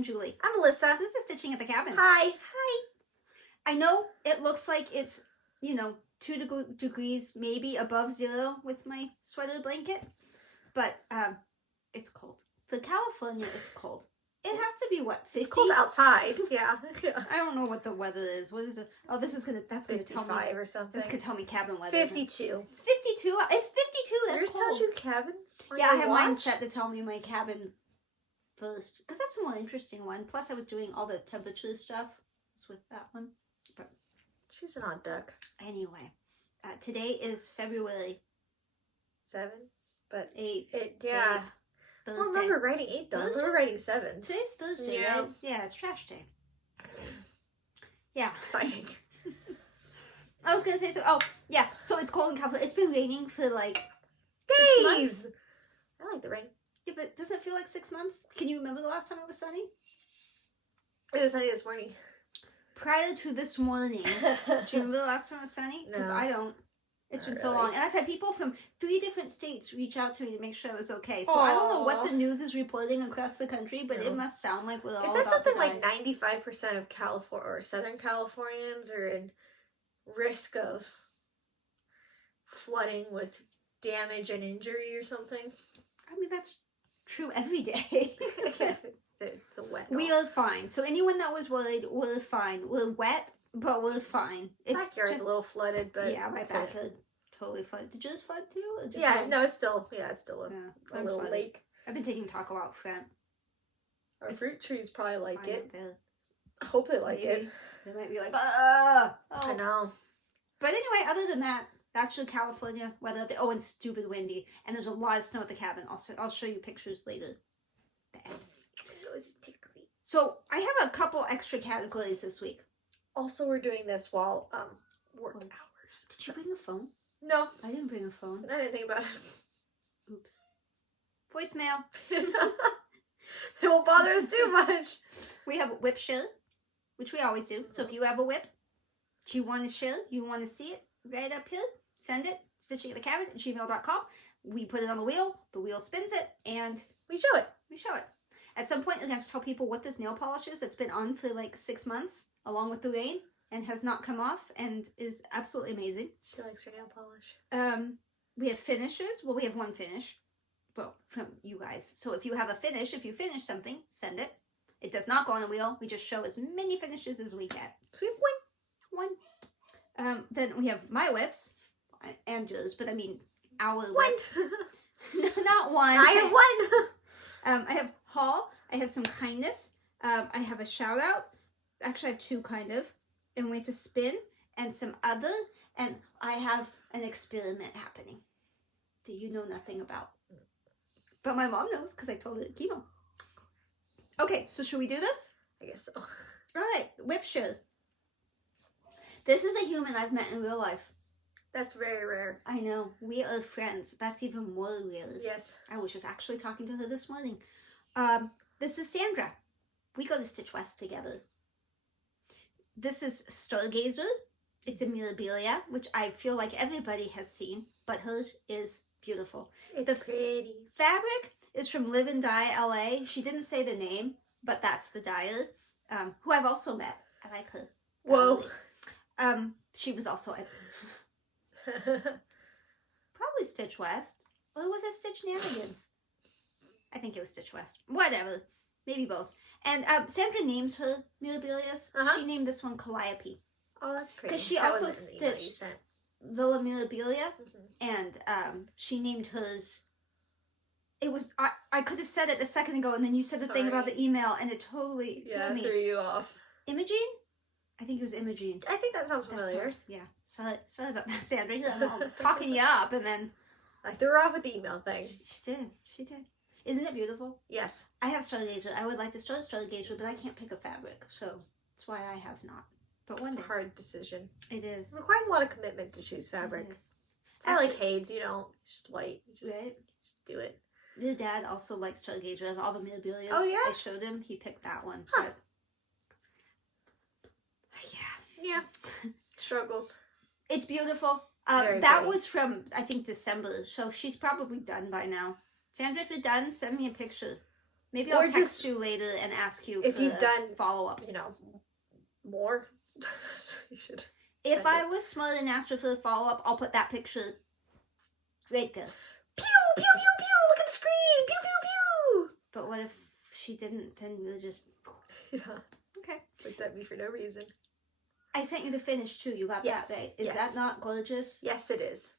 I'm Julie. I'm Alyssa. This is Stitching at the Cabin. Hi. Hi. I know it looks like it's, 2 degrees maybe above zero with my sweater blanket, but it's cold. For California, it's cold. It has to be, what, 50? It's cold outside. Yeah. I don't know what the weather is. What is it? Oh, that's going to tell me. 55 or something. This could tell me cabin weather. 52. It's 52. It's 52. That's Yours cold. tells you cabin? Yeah, I have mine set to tell me my cabin first, because that's a more interesting one. Plus, I was doing all the temperature stuff with that one. But she's an odd duck. Anyway, today is February 7, but 8. Yeah. 8, I don't remember writing 8 though. I remember writing 7. Today's Thursday, yeah. right? Yeah, it's trash day. Yeah. Exciting. I was gonna say so. Oh, yeah. So it's cold in California. It's been raining for like days. I like the rain. Yeah, but doesn't it feel like 6 months? Can you remember the last time it was sunny? It was sunny this morning. Prior to this morning, do you remember the last time it was sunny? Because No. I don't. It's been so long. And I've had people from 3 different states reach out to me to make sure it was okay. So I don't know what the news is reporting across the country, but it must sound like we're all It says about something to die. like 95% of California or Southern Californians are in risk of flooding with damage and injury or something. I mean, that's true every day. It's a wet. We are fine. So anyone that was worried, we're fine. We're wet, but we're fine. It's backyard's just a little flooded, but yeah, my backyard totally flooded. Did yours flood too? Or just yeah, flood? no, it's still a little flooded. lake. I've been taking taco out front. Our fruit trees probably like it. There. I hope they like it. They might be like, oh. I know. But anyway, other than that, that's your California weather update. Oh, and stupid windy. And there's a lot of snow at the cabin. I'll show you pictures later. So I have a couple extra categories this week. Also, we're doing this while work hours. Did you bring a phone? No. I didn't bring a phone. I didn't think about it. Oops. Voicemail. It won't bother us too much. We have WIP SHARE, which we always do. So if you have a WIP that you want to share, you want to see it right up here, send it, StitchingAtTheCabin@gmail.com. We put it on the wheel spins it, and we show it. At some point, you'll have to tell people what this nail polish is that's been on for like 6 months, along with the rain, and has not come off, and is absolutely amazing. She likes her nail polish. We have finishes. Well, we have one finish, well, from you guys. So if you have a finish, if you finish something, send it. It does not go on a wheel. We just show as many finishes as we get. So we have one. Then we have my WIPs, and yours, but I mean our one. WIPs. No, not one. I have one. I have haul. I have some kindness. I have a shout out. Actually, I have 2 kind of. And we have to spin and some other. And I have an experiment happening that you know nothing about. But my mom knows because I told her at chemo. Okay, so should we do this? I guess so. All right, WIP SHARE. This is a human I've met in real life. That's very rare. I know. We are friends. That's even more rare. Yes. I was just actually talking to her this morning. This is Sandra. We go to Stitch West together. This is Stargazer. It's a Mirabilia, which I feel like everybody has seen, but hers is beautiful. It's pretty. Fabric is from Live and Dye LA. She didn't say the name, but that's the dyer, who I've also met. I like her. Whoa. She was also at probably Stitch West. Or was it Stitch Nanigans? I think it was Stitch West. Whatever. Maybe both. And Sandra names her Mirabilias. She named this one Calliope. Oh, that's pretty. Because she also stitched Villa Mirabilia. And she named hers... It was... I could have said it a second ago, and then you said the thing about the email, and it totally threw you off. Imogene? I think it was Imogene. I think that sounds familiar. Yeah. Sorry about that, Sandra. I'm all talking you up, and then... I threw her off with the email thing. She did. Isn't it beautiful? Yes. I have Stargazer. I would like to start Stargazer, but I can't pick a fabric, so that's why I have not. But one day. It's a hard decision. It is. It requires a lot of commitment to choose fabric. It is. It's not like HAEDs, you don't. It's just white. You just do it. Your dad also likes Stargazer. Of all the Mirabilias I showed him, he picked that one. Huh. But yeah. Struggles. It's beautiful. Very that pretty. was from, I think, December, so she's probably done by now. Sandra, if you're done, send me a picture. Maybe I'll text you later and ask you if you've done follow-up. You know, more. You should. If I was smart and asked her for the follow-up, I'll put that picture right there. Pew, pew, pew, pew! Look at the screen! Pew, pew, pew! But what if she didn't, then we'll just... Yeah. Okay. Looked at me for no reason. I sent you the finish, too. You got that, right? Is that not gorgeous? Yes, it is.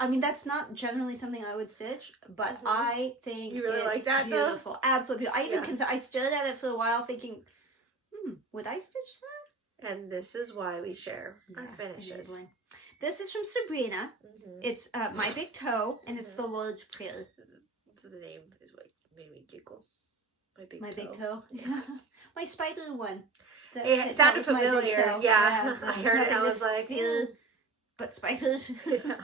I mean, that's not generally something I would stitch, but I think you really it's like that, beautiful. Though? Absolutely beautiful. I stared at it for a while thinking, would I stitch that? And this is why we share our finishes. Enabling. This is from Sabrina. It's My Big Toe, and it's the Lord's Prayer. The name is what made me giggle. My Big Toe? Yeah. My spider one. It sounded familiar. Yeah. I heard it and I was like... Fear, but spiders. Yeah.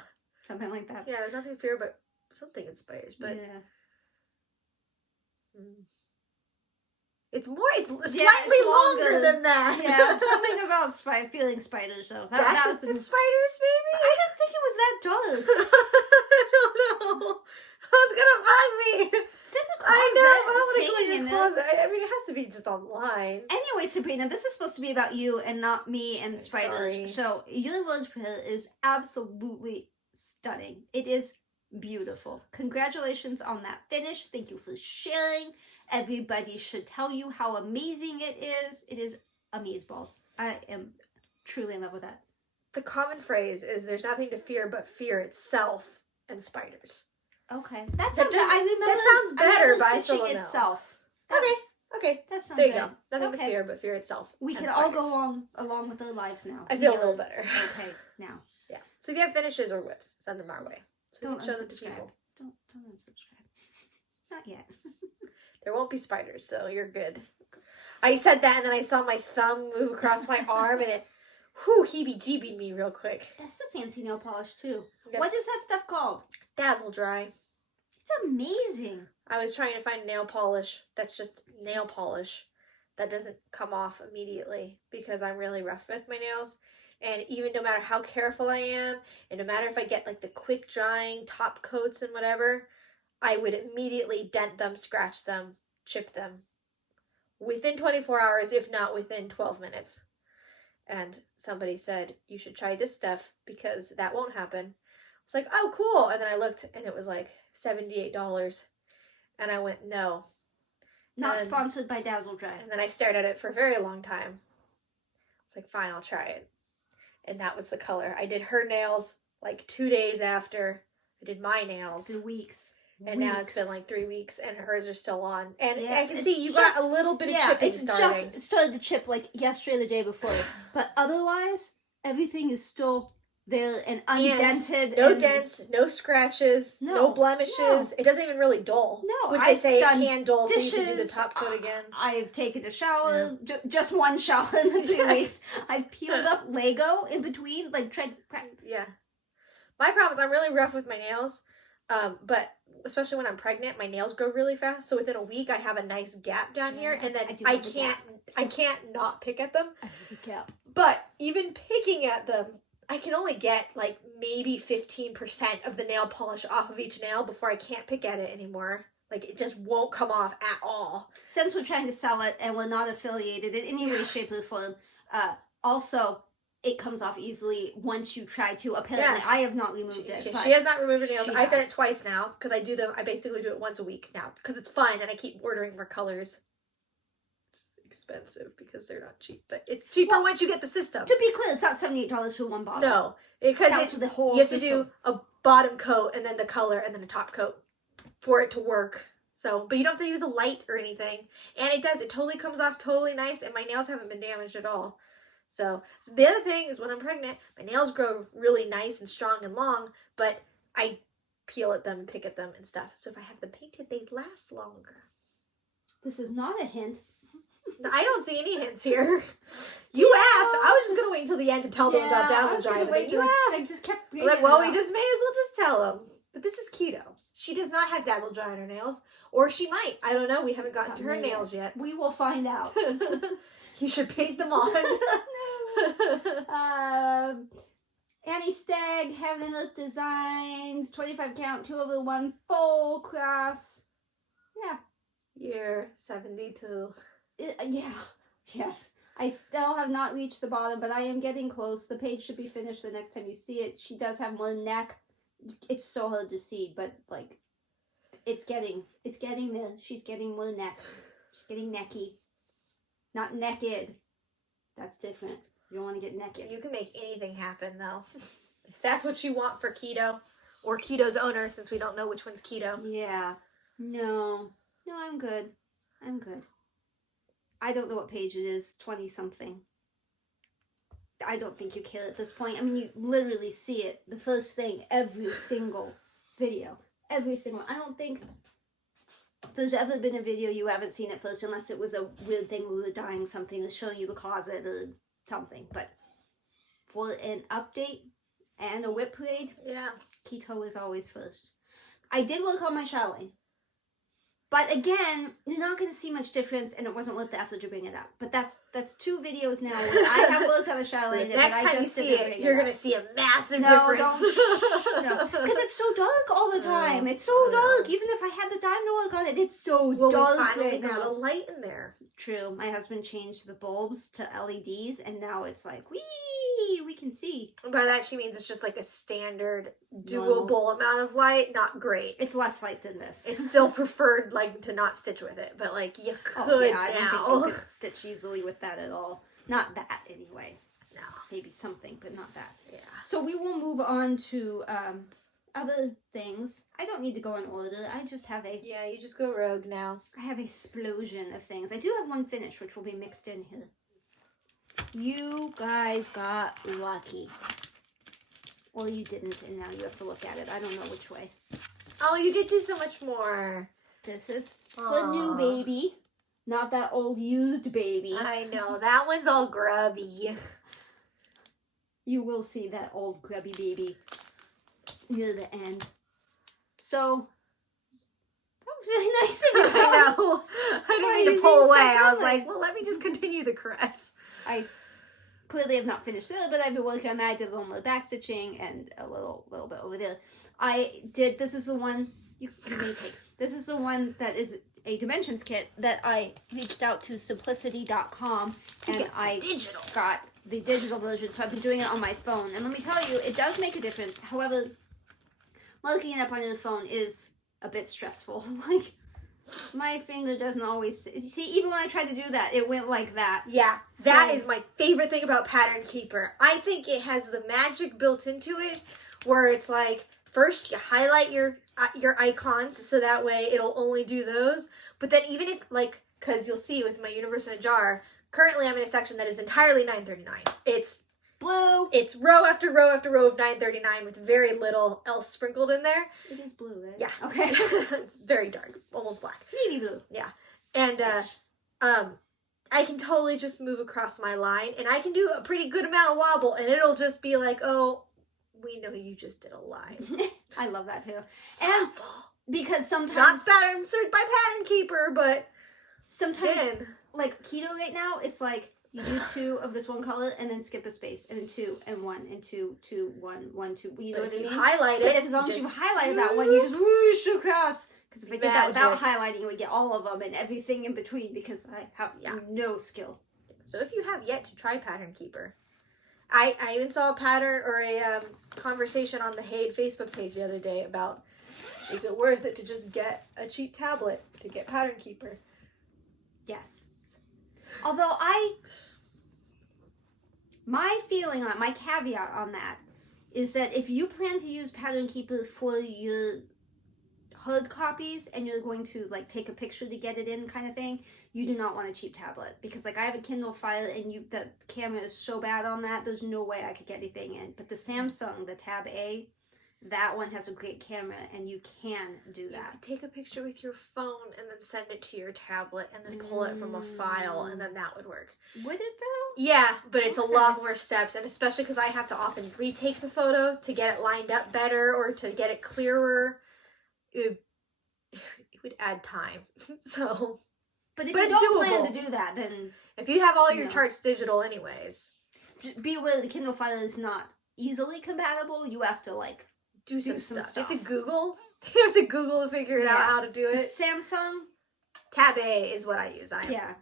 Something like that. Yeah, there's nothing fear, but something in spiders. But yeah. It's slightly longer than that. Yeah, something about feeling spiders, though. That was in spiders, maybe? I didn't think it was that dark. I don't know. It's gonna bug me. It's in the closet. I know, but I don't want to go hanging in your closet. I mean, it has to be just online. Anyway, Sabrina, this is supposed to be about you and not me and spiders. Sorry. So, your Lord's Prayer is absolutely stunning. It is beautiful. Congratulations on that finish. Thank you for sharing. Everybody should tell you how amazing it is. It is amazeballs. I am truly in love with that. The common phrase is there's nothing to fear but fear itself and spiders. Okay. That sounds better. That sounds better, but I still don't know. Itself. Okay. That sounds there you good. go. Nothing to fear but fear itself. We can all go along with our lives now. I feel a little better. Okay, now. Yeah. So if you have finishes or whips, send them our way. So Don't show them to unsubscribe. people. Don't unsubscribe. Not yet. There won't be spiders, so you're good. I said that and then I saw my thumb move across my arm and it heebie-jeebied me real quick. That's a fancy nail polish too. What is that stuff called? Dazzle Dry. It's amazing. I was trying to find nail polish that's just nail polish that doesn't come off immediately because I'm really rough with my nails. And even no matter how careful I am, and no matter if I get like the quick drying top coats and whatever, I would immediately dent them, scratch them, chip them within 24 hours, if not within 12 minutes. And somebody said, you should try this stuff because that won't happen. I was like, oh, cool. And then I looked and it was like $78. And I went, no. Not sponsored by Dazzle Dry. And then I stared at it for a very long time. I was like, fine, I'll try it. And that was the color. I did her nails like 2 days after I did my nails. It's been weeks. And now it's been like 3 weeks and hers are still on. And I can see you got a little bit of chipping starting. It started to chip like yesterday or the day before. But otherwise, everything is still there and undented. No dents, no scratches, no blemishes. No. It doesn't even really dull. No, which they say it can dull dishes, so you can do the top coat again. I've taken a shower, just one shower in the 3 weeks. I've peeled up Lego in between, like tried. Yeah. My problem is I'm really rough with my nails, but especially when I'm pregnant, my nails grow really fast. So within a week, I have a nice gap down here, and then I can't not pick at them. But even picking at them, I can only get like maybe 15% of the nail polish off of each nail before I can't pick at it anymore. Like it just won't come off at all. Since we're trying to sell it and we're not affiliated in any way, shape, or form, also it comes off easily once you try to. Apparently, I have not removed it. She has not removed her nails. I've done it twice now because I do them. I basically do it once a week now because it's fun and I keep ordering more colors. Expensive because they're not cheap, but it's cheaper once you get the system. To be clear, it's not $78 for one bottle. No, because for the whole you have system. to do a bottom coat and then the color and then a top coat for it to work. So, but you don't have to use a light or anything, and it does. It totally comes off totally nice, and my nails haven't been damaged at all. So the other thing is when I'm pregnant, my nails grow really nice and strong and long, but I peel at them and pick at them and stuff. So if I have them painted, they last longer. This is not a hint. I don't see any hints here. You asked. I was just going to wait until the end to tell them about Dazzle Dry, but then you asked. I just kept reading like, well, we just may as well just tell them. But this is keto. She does not have Dazzle Dry on her nails. Or she might. I don't know. We haven't gotten to her nails yet. We will find out. You should paint them on. Annie Stagg, Heaven and Earth Designs, 25 count, 2 over 1 full class. Yeah. Year 72. Yeah. Yes. I still have not reached the bottom, but I am getting close. The page should be finished the next time you see it. She does have more neck. It's so hard to see, but like, it's getting there. She's getting more neck. She's getting necky. Not naked. That's different. You don't want to get naked. You can make anything happen, though. If that's what you want for keto, or keto's owner, since we don't know which one's keto. Yeah. No, I'm good. I'm good. I don't know what page it is. 20-something. I don't think you care at this point. I mean, you literally see it. The first thing, every single video. Every single. I don't think there's ever been a video you haven't seen at first, unless it was a weird thing we were dyeing something or showing you the closet or something. But for an update and a WIP parade, yeah, keto is always first. I did work on my Chatelaine. But again, you're not going to see much difference, and it wasn't worth the effort to bring it up. But that's 2 videos now where I have worked on the Chatelaine, so next but I time just you see didn't bring it, it you're up. going to see a massive No, difference. No, because it's so dark all the time. It's so dark. Even if I had the time to work on it, it's so dark we finally right got now. a light in there. True. My husband changed the bulbs to LEDs, and now it's like, wee, we can see. By that, she means it's just like a standard, doable amount of light. Not great. It's less light than this. It's still preferred, like, to not stitch with it, but, like, you could I don't think you could stitch easily with that at all. Not that, anyway. No. Maybe something, but not that. Yeah. So we will move on to other things. I don't need to go in order. I just have Yeah, you just go rogue now. I have a explosion of things. I do have one finished, which will be mixed in here. You guys got lucky. Or you didn't, and now you have to look at it. I don't know which way. Oh, you did do so much more. This is the new baby. Not that old used baby. I know. That one's all grubby. You will see that old grubby baby near the end. So, that was really nice of you. I know. I didn't mean to pull away. I was like, well, let me just continue the caress. I clearly have not finished it, but I've been working on that. I did a little more back stitching and a little bit over there. This is the one, you may take. This is the one that is a dimensions kit that I reached out to simplicity.com and I got the digital version, so I've been doing it on my phone. And let me tell you, it does make a difference. However, looking it up on your phone is a bit stressful. Like, my finger doesn't always see, even when I tried to do that, it went like that. Yeah, that is my favorite thing about Pattern Keeper. I think it has the magic built into it where it's like, first you highlight your icons so that way it'll only do those. But then even if, like, because you'll see with my Universe in a Jar, currently I'm in a section that is entirely 939. It's blue. It's row after row after row of 939 with very little else sprinkled in there. It is blue, right? Yeah. Okay. It's very dark, almost black. Navy blue. Yeah. And I can totally just move across my line, and I can do a pretty good amount of wobble, and it'll just be like, oh, we know you just did a line. I love that too. Sample. And because sometimes Not pattern searched by Pattern Keeper, but sometimes like keto right now, it's like you do 2 of this one color and then skip a space and then 2 and 1 and 2, 2, 1, 1, 2. You know what I mean? Highlight but it. as long as you highlighted that one, you just whoosh across. Because if I did that without Magic. highlighting, it would get all of them and everything in between because I have no skill. So if you have yet to try Pattern Keeper, I even saw a pattern or a conversation on the HAED Facebook page the other day about, is it worth it to just get a cheap tablet to get Pattern Keeper? Yes. Although my feeling on my caveat on that is that if you plan to use Pattern Keeper for your hard copies and you're going to like take a picture to get it in kind of thing, you do not want a cheap tablet because like I have a Kindle Fire and the camera is so bad on that, there's no way I could get anything in. But the Samsung, the Tab A, that one has a great camera and you can do that. You could take a picture with your phone and then send it to your tablet and then pull it from a file and then that would work. Would it though? Yeah, but it's a lot more steps, and especially because I have to often retake the photo to get it lined up better or to get it clearer. It would add time. So, but if you don't plan to do that, then if you have all your charts digital anyways, be aware the Kindle Fire is not easily compatible. You have to like do some stuff. You have to Google. You have to Google to figure it out how to do it. The Samsung, Tab A is what I use. Yeah.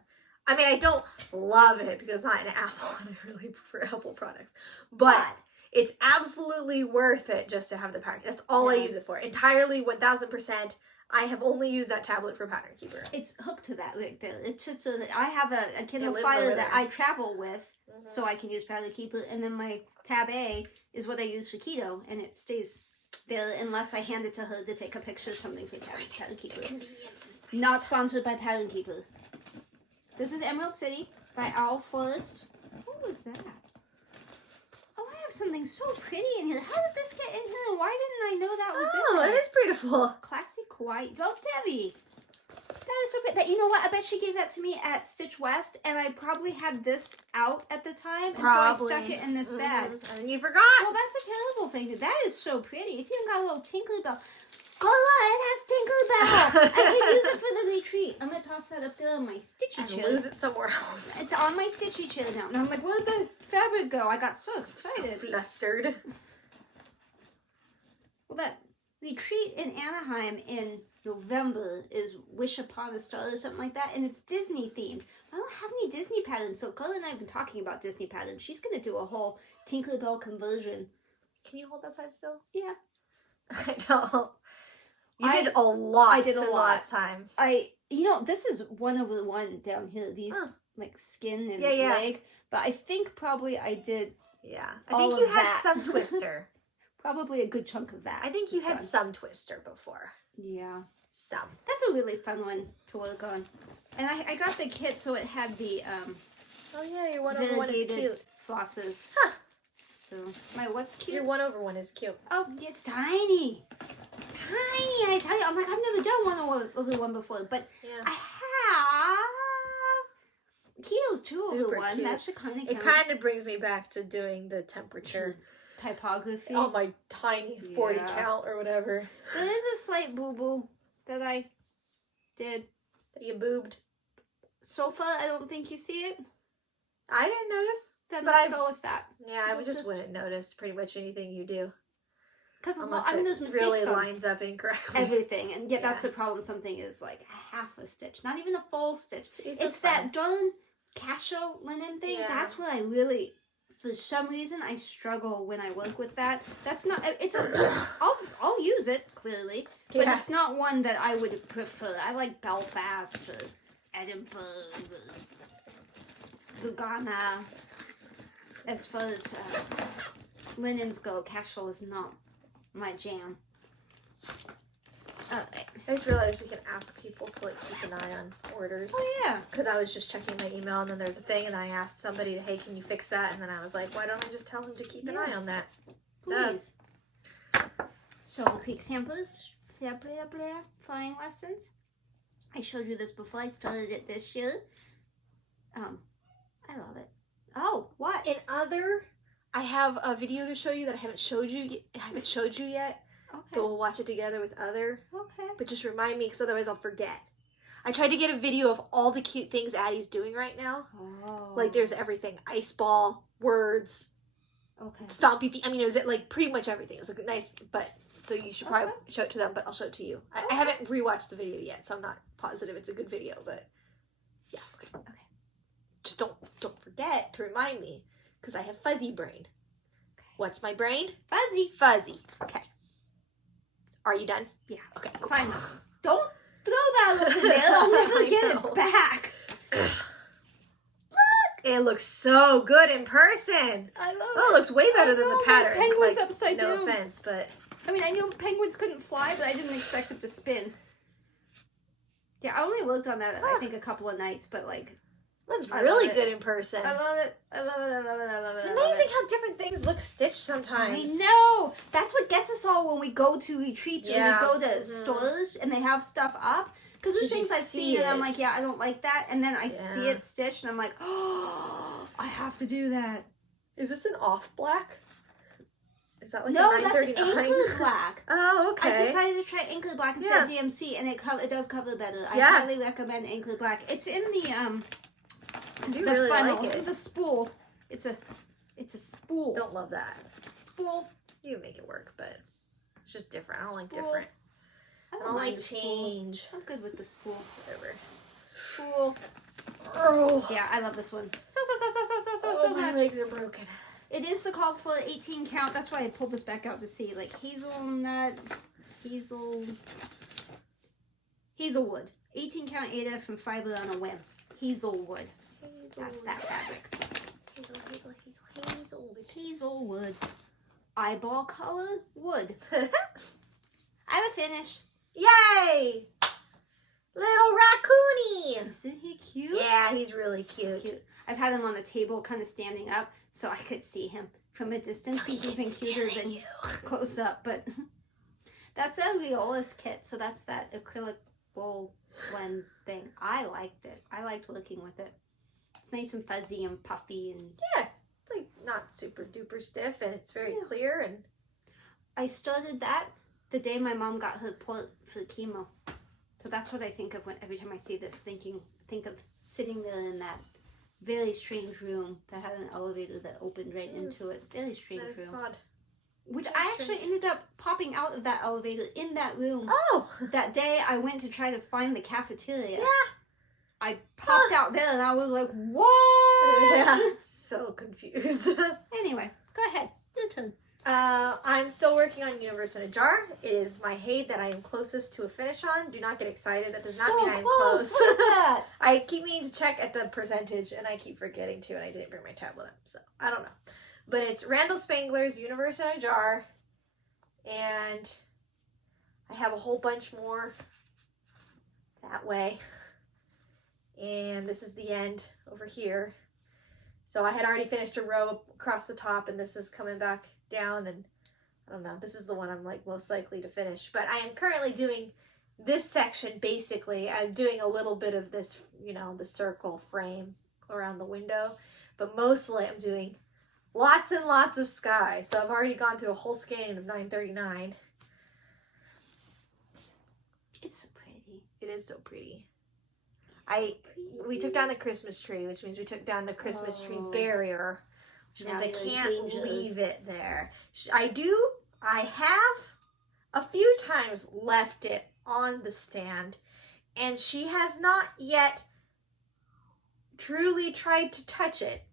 I mean, I don't love it because I'm an Apple and I really prefer Apple products. But it's absolutely worth it just to have the pattern. That's all I use it for. Entirely, 1000%. I have only used that tablet for Pattern Keeper. It's hooked to that. Like, it's just so that I have a Kindle Fire that I travel with, so I can use Pattern Keeper. And then my Tab A is what I use for keto, and it stays there unless I hand it to her to take a picture of something for Pattern Keeper. Not sponsored by Pattern Keeper. This is Emerald City by Owl Forest. What was that? Oh, I have something so pretty in here. How did this get in here? Why didn't I know that was in there? Oh, it is beautiful. Classic white. Oh, Debbie. That is so pretty. You know what? I bet she gave that to me at Stitch West, and I probably had this out at the time, and so I stuck it in this bag. And you forgot. Well, that's a terrible thing. That is so pretty. It's even got a little tinkly bell. Karla, it has Tinkerbell. I can use it for the retreat. I'm going to toss that up there on my stitchy chair. Lose it somewhere else. It's on my stitchy chair now. And I'm like, where did the fabric go? I got so excited. So flustered. Well, that retreat in Anaheim in November is Wish Upon a Star or something like that. And it's Disney themed. I don't have any Disney patterns. So Karla and I have been talking about Disney patterns. She's going to do a whole Tinkerbell conversion. Can you hold that side still? Yeah. I know. You did a lot. I did a lot last time. You know, this is 1/1 down here. These like skin and leg, but I think probably I did. Yeah, I think you had some twister. Probably a good chunk of that. I think you had some twister before. Yeah, some. That's a really fun one to work on, and I got the kit so it had the Oh yeah, your 1/1 is cute. Flosses. Huh. So my what's cute? Your 1/1 is cute. Oh, it's tiny. Tiny, I tell you, I'm like, I've never done 1/1 before, but I have. Keto's 2/1. That should kind of count. It kind of brings me back to doing the temperature typography on my tiny 40 count or whatever. There is a slight boo-boo that I did. That you boobed? So far, I don't think you see it. I didn't notice. Then let's go with that. Yeah, I just wouldn't notice pretty much anything you do. Because there's mistakes really lines up incorrectly. Everything. And yet that's the problem. Something is like half a stitch. Not even a full stitch. It's that darn casual linen thing. Yeah. That's what I really, for some reason, I struggle when I work with that. That's not, it's a, I'll use it, clearly. But it's not one that I would prefer. I like Belfast or Edinburgh or Lugana. As far as linens go, casual is not my jam. Alright. I just realized we can ask people to like keep an eye on orders. Oh yeah. Because I was just checking my email and then there's a thing and I asked somebody, hey, can you fix that? And then I was like, why don't I just tell them to keep an eye on that? Please. So quick samples. Flying lessons. I showed you this before I started it this year. I love it. Oh, what? I have a video to show you that I haven't showed you yet. Okay. But we'll watch it together with other. Okay. But just remind me, because otherwise I'll forget. I tried to get a video of all the cute things Addie's doing right now. Oh. Like there's everything. Ice ball, words. Okay. Stompy feet. I mean, it was like pretty much everything. It was like nice, but so you should probably show it to them, but I'll show it to you. I haven't rewatched the video yet, so I'm not positive it's a good video, but yeah. Okay. Just don't forget to remind me. Because I have fuzzy brain. Okay. What's my brain? Fuzzy. Fuzzy. Okay. Are you done? Yeah. Okay. Cool. Fine. Don't throw that over there. I'll never get it back. Look. It looks so good in person. I love it. Oh, it looks way better than the pattern. Penguin's like, upside down. No offense, but... I mean, I knew penguins couldn't fly, but I didn't expect it to spin. Yeah, I only worked on that, I think, a couple of nights, but like... Looks really good in person. I love it. I love it. I love it. I love it. It's amazing how different things look stitched sometimes. I know. That's what gets us all when we go to retreats or we go to stores and they have stuff up. Because there's things I've seen and I'm like, yeah, I don't like that. And then I see it stitched and I'm like, oh, I have to do that. Is this an off black? Is that like a 939? No, that's Inkly Black. Oh, okay. I decided to try Inkly Black instead of DMC and it does cover better. I highly recommend Inkly Black. It's in the I do really like it. The spool. It's a spool. Don't love that. Spool. You can make it work, but It's just different. I don't like different. I don't like change. I'm good with the spool. Whatever. cool. Oh. Yeah, I love this one. So My much. legs are broken. It is the called for 18 count. That's why I pulled this back out to see. Like hazelwood. 18 count Ada from Fiber on a Whim. Hazelwood. That's that fabric. Hazelwood. Eyeball color wood. I have a finish. Yay! Little raccoony. Isn't he cute? Yeah, he's really So cute. I've had him on the table kind of standing up so I could see him from a distance. He's even cuter than close up, but that's a Leola's kit, so that's that acrylic wool blend thing. I liked it. I liked working with it. It's nice and fuzzy and puffy, and yeah, it's like not super duper stiff, and it's very clear. And I started that the day my mom got her port for chemo. So that's what I think of when every time I see this, think of sitting there in that very strange room that had an elevator that opened right into it. Very strange room. Odd. Which I actually ended up popping out of that elevator in that room. Oh! That day I went to try to find the cafeteria. Yeah. I popped out there and I was like, what? Yeah. So confused. Anyway, go ahead. Your turn. I'm still working on Universe in a Jar. It is my HAED that I am closest to a finish on. Do not get excited. That does not mean I'm close. Look at that. I keep meaning to check at the percentage, and I keep forgetting to, and I didn't bring my tablet up, so I don't know. But it's Randall Spangler's Universe in a Jar, and I have a whole bunch more that way. And this is the end over here. So I had already finished a row across the top, and this is coming back down, and I don't know, this is the one I'm like most likely to finish. But I am currently doing this section. Basically I'm doing a little bit of this, you know, the circle frame around the window, but mostly I'm doing lots and lots of sky. So I've already gone through a whole skein of 939. It's so pretty. It is so pretty. We took down the Christmas tree, which means we took down the Christmas tree barrier, which means I can't leave it there. I have a few times left it on the stand, and she has not yet truly tried to touch it.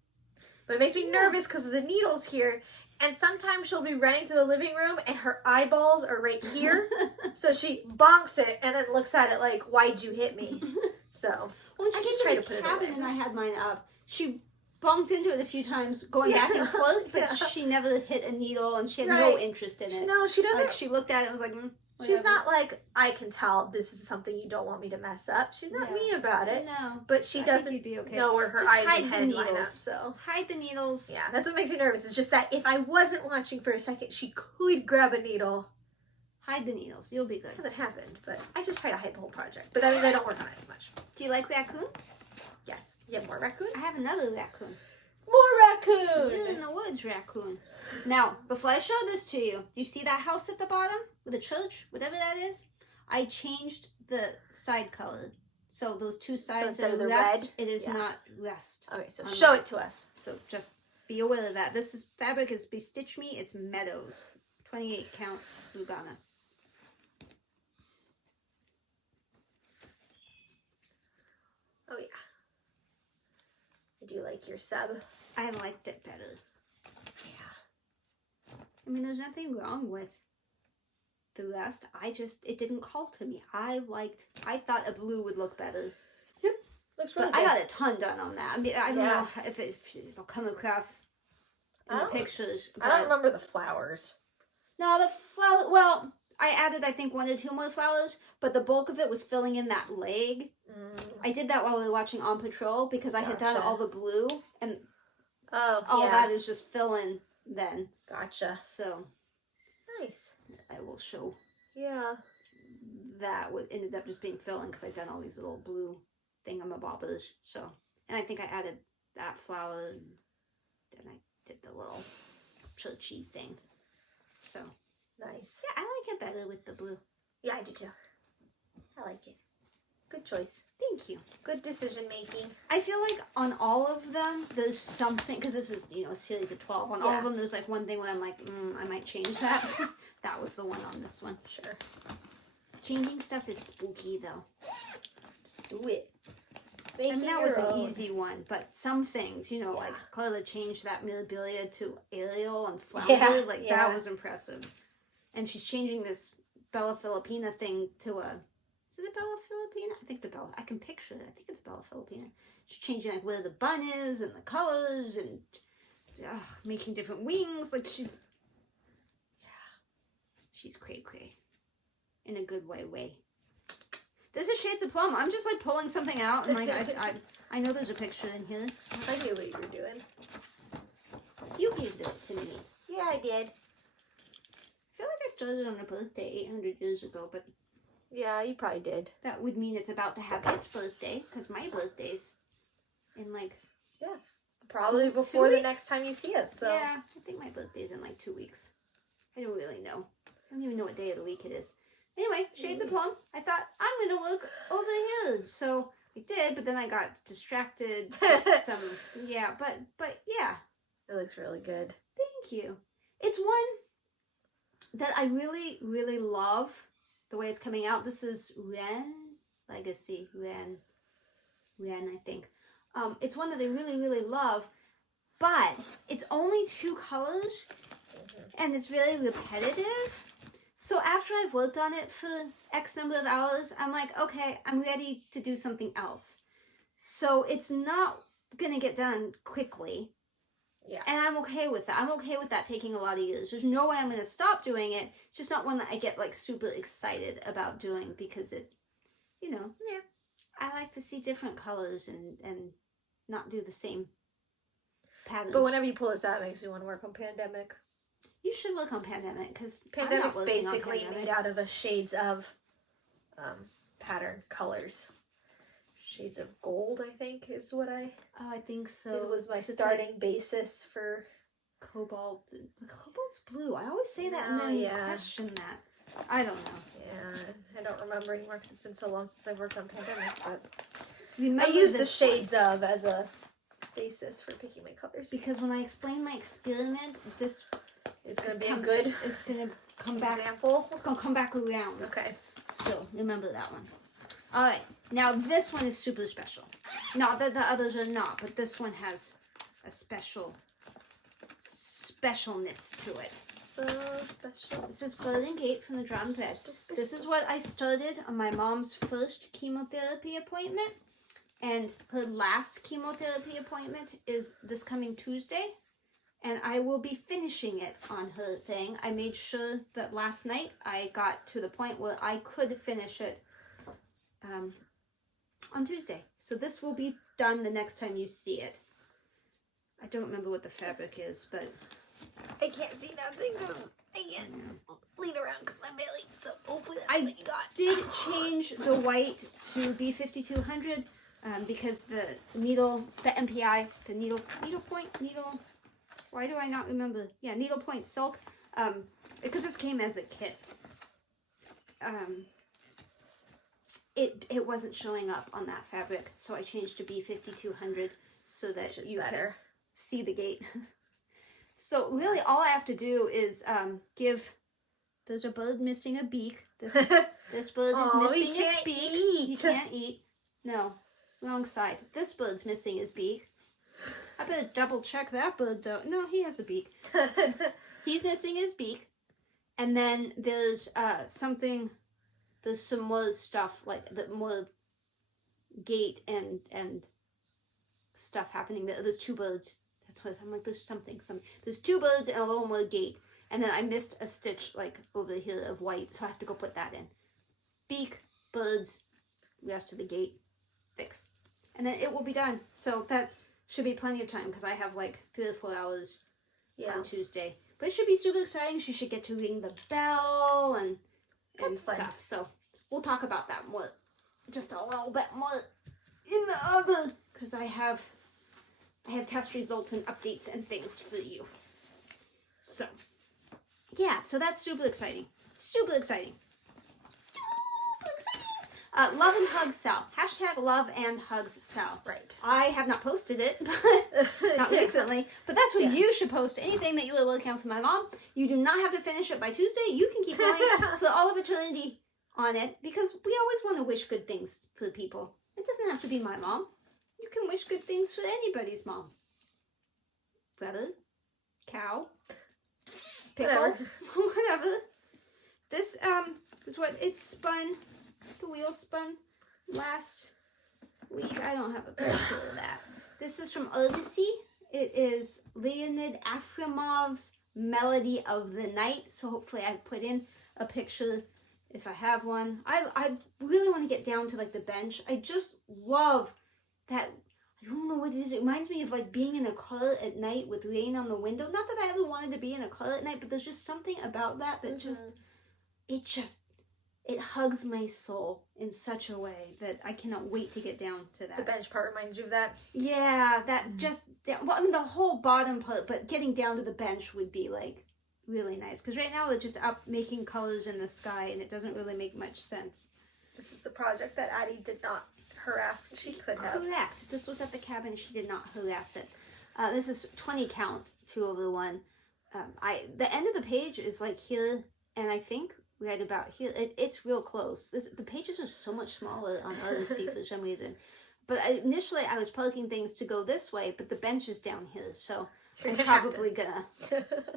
But it makes me nervous because of the needles here, and sometimes she'll be running through the living room and her eyeballs are right here. So she bonks it and then looks at it like, why'd you hit me? So when she came to the cabin and I had mine up, she bumped into it a few times going back and forth, but she never hit a needle and she had no interest in it. No, she doesn't. Like, she looked at it and was like, she's not like, I can tell this is something you don't want me to mess up. She's not mean about it. No. But she doesn't know where her eyes and head line up. So hide the needles. Yeah, that's what makes me nervous. It's just that if I wasn't watching for a second, she could grab a needle. Hide the needles. You'll be good. It hasn't happened, but I just try to hide the whole project. But that means I don't work on it as much. Do you like raccoons? Yes. You have more raccoons? I have another raccoon. More raccoon! Live in the woods raccoon. Now, before I show this to you, do you see that house at the bottom? With the church? Whatever that is? I changed the side color. So those two sides so are the rest. red? It is not rest. Okay, so show it to us. So just be aware of that. This is fabric is Be Stitch Me. It's Meadows. 28 count Lugana. Oh yeah. I do like your sub. I liked it better. Yeah. I mean, there's nothing wrong with the rest. It didn't call to me. I thought a blue would look better. Yep. Looks really good. I got a ton done on that. I mean, I don't know if it'll come across in the pictures. I don't remember the flowers. No, the flower, well, I added, I think, 1 or 2 more flowers, but the bulk of it was filling in that leg. I did that while we were watching On Patrol because I had done all the blue, and all that is just filling then. Gotcha. So, nice. I will show. Yeah. That ended up just being filling because I'd done all these little blue thingamabobbers. So, and I think I added that flower, and then I did the little churchy thing. So. Nice. Yeah, I like it better with the blue. Yeah, I do too. I like it. Good choice. Thank you. Good decision making. I feel like on all of them, there's something, because this is, a series of 12. On all of them, there's like one thing where I'm like, I might change that. That was the one on this one. Sure. Changing stuff is spooky, though. Just do it. And that was an easy one, but some things, you know, like Karla changed that Mirabilia to Ariel and Flower, that was impressive. And she's changing this Bella Filipina thing to a, is it a Bella Filipina? I think it's a Bella, I can picture it, I think it's a Bella Filipina. She's changing like where the bun is and the colors and making different wings, like she's cray-cray in a good way. This is Shades of Plum. I'm just like pulling something out and like I know there's a picture in here. I knew what you were doing. You gave this to me. Yeah, I did. I feel like I started on a birthday 800 years ago, but yeah, you probably did. that would mean it's about to have its birthday because my birthday's in like probably before the next time you see us. So yeah, I think my birthday's in like 2 weeks. I don't really know. I don't even know what day of the week it is. Anyway, Shades of Plum. I thought, I'm going to look over here. So I did, but then I got distracted with some, but yeah. It looks really good. Thank you. It's one that I really, really love the way it's coming out. This is Ren Legacy. Ren, I think. It's one that I really, really love, but it's only 2 colors, and it's very repetitive. So after I've worked on it for X number of hours, I'm like, okay, I'm ready to do something else. So it's not going to get done quickly. Yeah. And I'm okay with that. I'm okay with that taking a lot of years. There's no way I'm going to stop doing it. It's just not one that I get like super excited about doing because it, you know, I like to see different colors and not do the same patterns. But whenever you pull this out, it makes me want to work on Pandemic. You should work on Pandemic because Pandemic's basically made out of a shades of pattern colors. Shades of gold, I think, is what I think so. It was my starting basis for cobalt. Cobalt's blue. I always say that and then question that. I don't know. Yeah, I don't remember anymore because it's been so long since I worked on Pandemic. But remember I used the shades of as a basis for picking my colors. Because when I explain my experiment, this is going to be a good. It's going to come back. Example. It's going to come back around. Okay. So remember that one. All right. Now this one is super special. Not that the others are not, but this one has a specialness to it. So special. This is Golden Gate from the Drawn Thread. This is what I started on my mom's first chemotherapy appointment. And her last chemotherapy appointment is this coming Tuesday. And I will be finishing it on her thing. I made sure that last night I got to the point where I could finish it on Tuesday. So this will be done the next time you see it. I don't remember what the fabric is, but I can't see nothing because I can't lean around because my belly. So hopefully that's what you got. I did change the white to B5200 because the needle, the MPI, the needle point, why do I not remember? Yeah, needle point silk, because this came as a kit. It wasn't showing up on that fabric, so I changed to B5200 so that you can see the gate. So really all I have to do is give, there's a bird missing a beak. This bird is missing its beak. He can't eat. No, wrong side. This bird's missing his beak. I better double check that bird though. No, he has a beak. He's missing his beak. And then there's there's some more stuff, like more gate and stuff happening there. There's 2 birds. That's what I'm like, there's something. There's 2 birds and a little more gate. And then I missed a stitch like over here of white, so I have to go put that in. Beak, birds, rest of the gate, fix. And then it will be done. So that should be plenty of time because I have like 3 or 4 hours on Tuesday. But it should be super exciting. She should get to ring the bell and stuff. Fun. So we'll talk about that more, just a little bit more in the other, because I have test results and updates and things for you. So yeah, so that's super exciting. Super exciting. Super exciting. Love and hugs Sal. Hashtag love and hugs Sal. Right. I have not posted it, but not recently. But that's what you should post. Anything that you are working on for my mom. You do not have to finish it by Tuesday. You can keep going for all of eternity on it because we always want to wish good things for people. It doesn't have to be my mom. You can wish good things for anybody's mom. Brother, cow, pickle, whatever. This is what it spun. The wheel spun last week. I don't have a picture of that. This is from Odyssey. It is Leonid Afremov's Melody of the Night. So hopefully I put in a picture if I have one. I really want to get down to like the bench. I just love that. I don't know what it is. It reminds me of like being in a car at night with rain on the window. Not that I ever wanted to be in a car at night, but there's just something about that that it hugs my soul in such a way that I cannot wait to get down to that. The bench part reminds you of that? Yeah, that just, well, I mean the whole bottom part, but getting down to the bench would be like really nice. Because right now it's just up making colors in the sky and it doesn't really make much sense. This is the project that Addie did not harass. She could have. Correct. This was at the cabin. She did not harass it. This is 20 count, 2/1. The end of the page is like here, and I think right about here. It's real close. The pages are so much smaller on Odyssey for some reason. But initially I was poking things to go this way, but the bench is down here, so I'm probably gonna.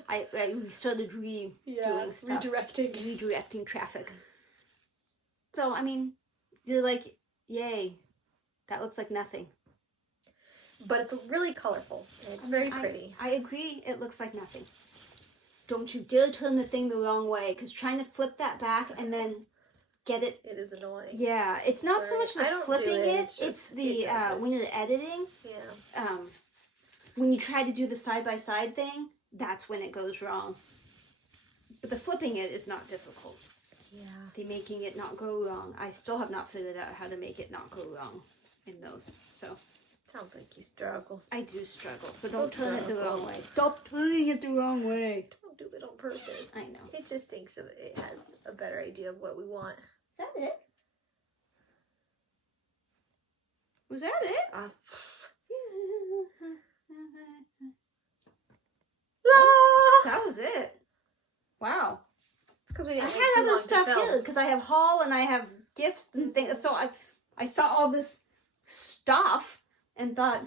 I started doing stuff. Redirecting traffic. So, I mean, you're like, yay, that looks like nothing. But it's really colorful. And it's very pretty. I agree, it looks like nothing. Don't you dare turn the thing the wrong way, because trying to flip that back and then get it... It is annoying. Yeah, it's not so much the flipping it's the, when you're editing. Yeah. When you try to do the side-by-side thing, that's when it goes wrong. But the flipping it is not difficult. Yeah. The making it not go wrong. I still have not figured out how to make it not go wrong in those. So sounds like you struggle. I do struggle. So don't turn it the wrong way. Stop turning it the wrong way. Don't do it on purpose. I know. It just thinks it has a better idea of what we want. Is that it? Was that it? That was it. Wow. Because we didn't. I had other stuff here because I have haul and I have gifts and things. So I saw all this stuff and thought,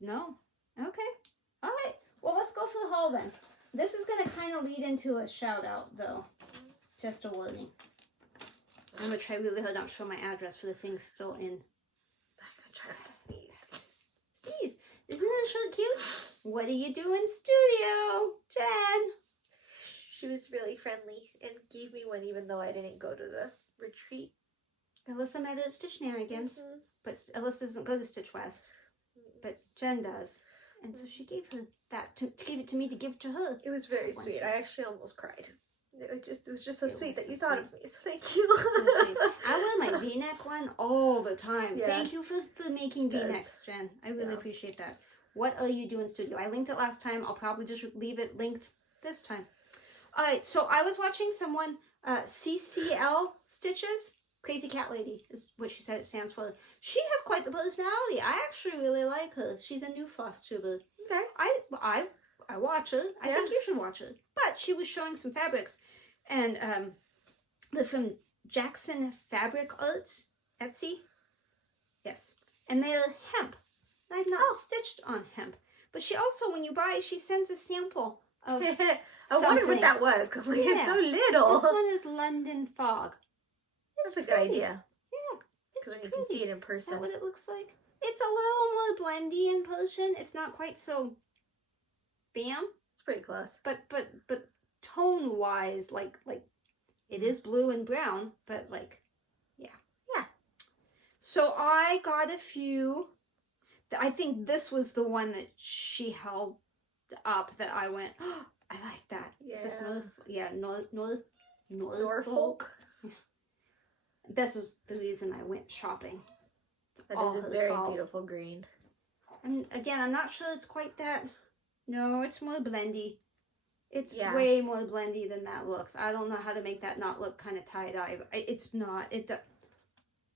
no. Okay. All right. Well, let's go for the haul then. This is going to kind of lead into a shout out though. Just a warning. I'm going to try really hard not to show my address for the things still in. I'm going to try not to sneeze. Sneeze. Isn't this really cute? What do you do in studio, Jen? She was really friendly and gave me one even though I didn't go to the retreat. Alyssa met her at Stitchinarigans, but Alyssa doesn't go to Stitch West, but Jen does. And so she gave her that, to give it to me to give to her. It was very sweet. I actually almost cried. It was just so sweet that you thought of me, so thank you. So sweet. I wear my V-neck one all the time. Yeah. Thank you for making V-necks, Jen. I really appreciate that. What are you doing studio? I linked it last time. I'll probably just leave it linked this time. Alright, so I was watching someone, CCL Stitches. Crazy Cat Lady is what she said it stands for. She has quite the personality. I actually really like her. She's a new FlossTuber. Okay. I watch her. I think you should watch her. But she was showing some fabrics. And they're from Jackson Fabric Arts, Etsy. Yes. And they're hemp. And I've not stitched on hemp. But she also, when you buy, she sends a sample of I wondered what that was, because it's so little. This one is London Fog. That's a good idea. Yeah. Because then you can see it in person. Is that what it looks like? It's a little more blendy in person. It's not quite so bam. It's pretty close. But tone wise, like it is blue and brown, but like yeah. So I got a few. I think this was the one that she held up that I went, oh, I like that. Yeah. Is this Norfolk? This was the reason I went shopping. That is a very beautiful green. And again, I'm not sure it's quite that. No, it's more blendy. It's Yeah. way more blendy than that looks. I don't know how to make that not look kind of tie-dye. It's not.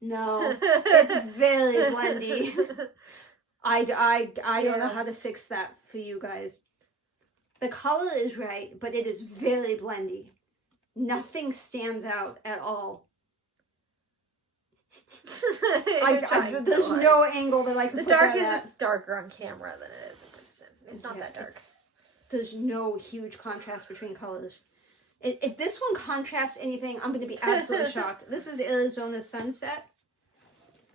No, it's very blendy. I don't know how to fix that for you guys. The color is right, but it is very blendy. Nothing stands out at all. There's no angle that I can put that The dark is at. just darker on camera than it is in person. It's not that dark. There's no huge contrast between colors. If this one contrasts anything, I'm going to be absolutely shocked. This is Arizona Sunset.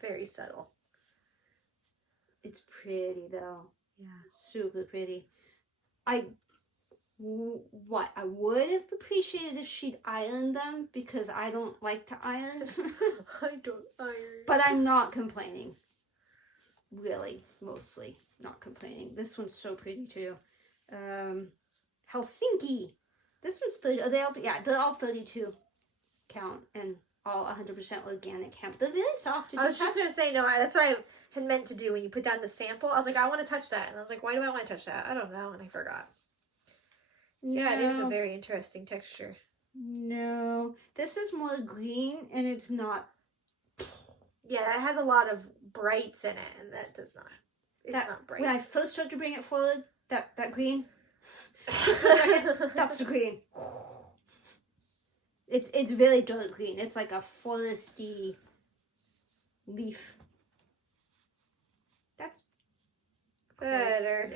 Very subtle. It's pretty, though. Yeah. Super pretty. I would have appreciated if she'd ironed them, because I don't like to iron. I don't iron. But I'm not complaining. Really, mostly not complaining. This one's so pretty, too. Helsinki. This one's 30. Are they all? Yeah, they're all 32 count and all 100% organic hemp. They're really soft. I was just gonna say no. That's what I had meant to do when you put down the sample. I was like, I want to touch that, and I was like, why do I want to touch that? I don't know, and I forgot. No. Yeah, it is a very interesting texture. No, this is more green, and it's not. Yeah, that has a lot of brights in it, and that does not. It's not bright. When I first started to bring it forward, that green. Just for a second, that's the green. It's very dark green. It's like a foresty leaf. That's better.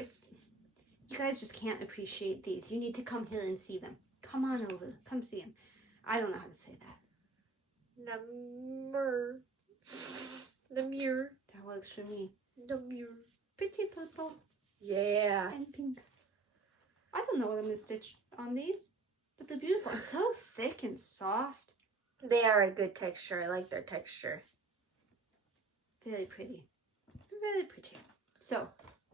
You guys just can't appreciate these. You need to come here and see them. Come on over. Come see them. I don't know how to say that. Namur. That works for me. Namur. Pretty purple. Yeah. And pink. I don't know what I'm going to stitch on these, but they're beautiful. It's so thick and soft. They are a good texture. I like their texture. Very pretty. Very pretty. So,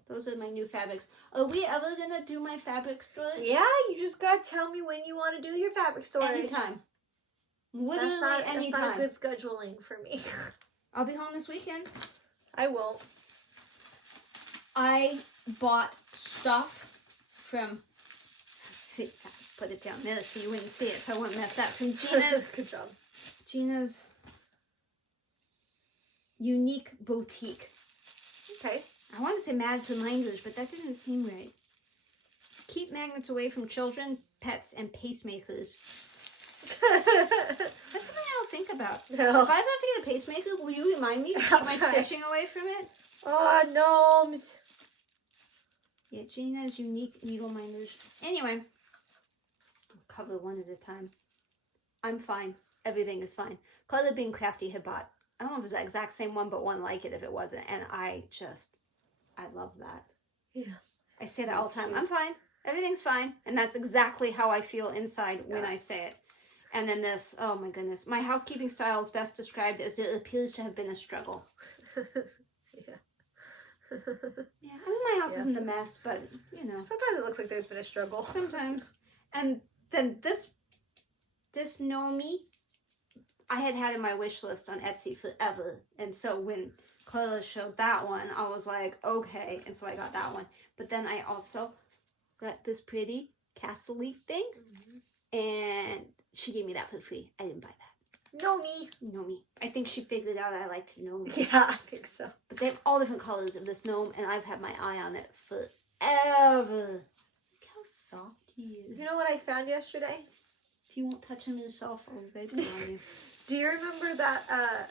those are my new fabrics. Are we ever going to do my fabric storage? Yeah, you just got to tell me when you want to do your fabric storage. Anytime. Literally anytime. That's not good scheduling for me. I'll be home this weekend. I won't. I bought stuff from... See, put it down there so you wouldn't see it, so I wouldn't mess up. From Gina's... Good job. Gina's Unique Boutique. Okay. I want to say magical language, but that didn't seem right. Keep magnets away from children, pets, and pacemakers. That's something I don't think about. No. If I have to get a pacemaker, will you remind me to keep my stitching away from it? Oh, gnomes. Yeah, Gina's Unique Needle Minders. Anyway, I'll cover one at a time. I'm fine. Everything is fine. Karla being Crafty had bought, I don't know if it was the exact same one, but one like it if it wasn't. And I love that. Yeah. I say that all the time. Cute. I'm fine. Everything's fine. And that's exactly how I feel inside when I say it. And then this, oh my goodness. My housekeeping style is best described as it appears to have been a struggle. Yeah. Yeah, I mean, my house isn't a mess, but, you know. Sometimes it looks like there's been a struggle. Sometimes. And then this Nomi, I had in my wish list on Etsy forever. And so when Karla showed that one, I was like, okay. And so I got that one. But then I also got this pretty castle-y thing. Mm-hmm. And she gave me that for free. I didn't buy that. Nomi. I think she figured out I like to know me. Yeah, I think so. But they have all different colors of this gnome, and I've had my eye on it forever. Look how soft he is. You know what I found yesterday? If you won't touch him yourself, I'll baby on you. Do you remember that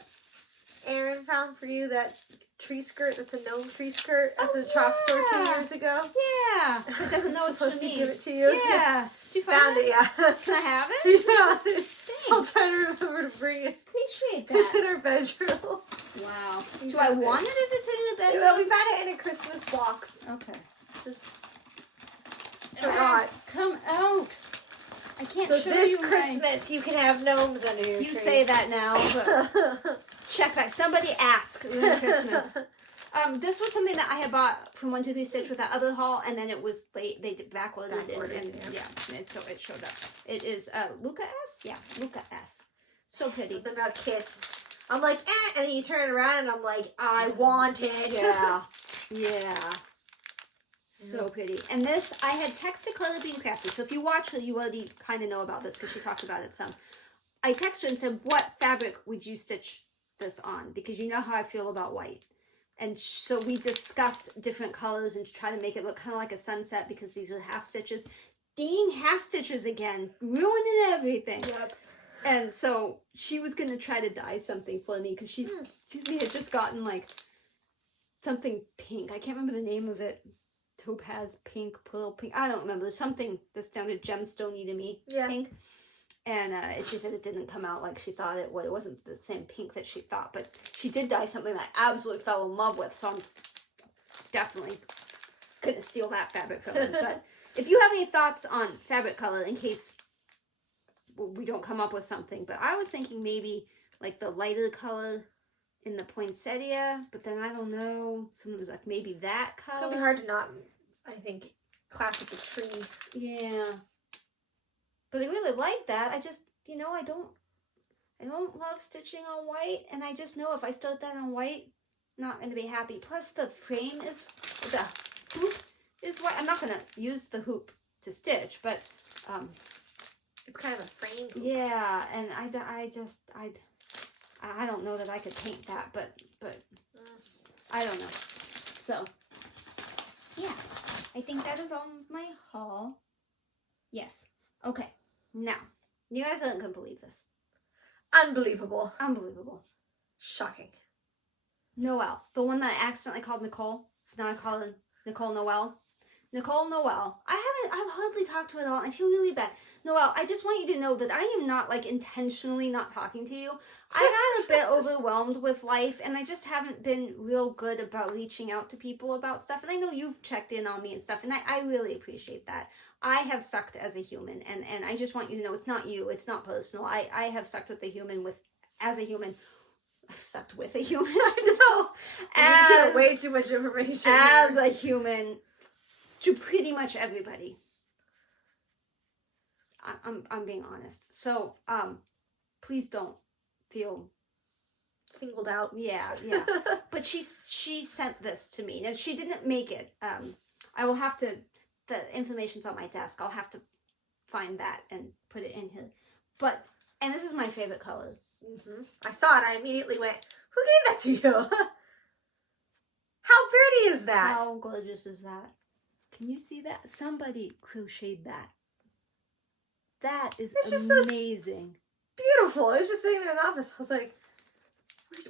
Erin found for you that tree skirt that's a gnome tree skirt at the craft store 2 years ago? Yeah. It doesn't know it's for me. To give it to you. Yeah. Did you find it? Yeah. Can I have it? Yeah. Thanks. I'll try to remember to bring it. Appreciate that. It's in our bedroom. Wow. Do I want it if it's in the bedroom? Well, we found it in a Christmas box. Okay. Just forgot. Come out. I can't so show this you Christmas you can have gnomes under your tree. You say that now, but check back. Somebody ask during Christmas. This was something that I had bought from 123 Stitch with that other haul, and then it was late. They did backordered and so it showed up. It is Luca S. Yeah, Luca S. So pretty. Something about kits. I'm like, and then you turn it around, and I'm like, I want it. Yeah, yeah. So pretty. And this, I had texted Karla being Crafty. So if you watch her, you already kind of know about this because she talks about it some. I texted her and said, what fabric would you stitch this on? Because you know how I feel about white. And so we discussed different colors and try to make it look kind of like a sunset because these are half stitches. Dang half stitches again. Ruining everything. Yep. And so she was going to try to dye something for me because she had just gotten like something pink. I can't remember the name of it. Topaz pink, pearl pink. I don't remember. There's something that sounded gemstone-y to me. Yeah. Pink. And she said it didn't come out like she thought it would. It wasn't the same pink that she thought. But she did dye something that I absolutely fell in love with. So I'm definitely going to steal that fabric color. But if you have any thoughts on fabric color in case we don't come up with something. But I was thinking maybe like the lighter color in the poinsettia. But then I don't know. Someone was like maybe that color. It's going to be hard to not, I think, clash with the tree. Yeah. But I really like that. I just, you know, I don't love stitching on white. And I just know if I start that on white, I'm not going to be happy. Plus the frame is, the hoop is white. I'm not going to use the hoop to stitch, but it's kind of a frame hoop. Yeah, and I don't know that I could paint that, but I don't know. So, yeah, I think that is all my haul. Yes. Okay. Now, you guys aren't going to believe this. Unbelievable. Unbelievable. Shocking. Noelle, the one that I accidentally called Nicole, so now I call her Nicole Noelle. Nicole Noelle. I've hardly talked to her at all. I feel really bad. Noelle, I just want you to know that I am not like intentionally not talking to you. I got a bit overwhelmed with life and I just haven't been real good about reaching out to people about stuff. And I know you've checked in on me and stuff and I really appreciate that. I have sucked as a human and I just want you to know it's not you. It's not personal. I have sucked with a human as a human. I've sucked with a human. I know. You get way too much information. As a human. To pretty much everybody. I'm being honest. So, please don't feel singled out. Yeah. But she sent this to me. And she didn't make it. I will have to, the information's on my desk. I'll have to find that and put it in here. But, and this is my favorite color. I saw it. I immediately went, who gave that to you? How pretty is that? How gorgeous is that? Can you see that? Somebody crocheted that. That is amazing. Beautiful. I was just sitting there in the office. I was like,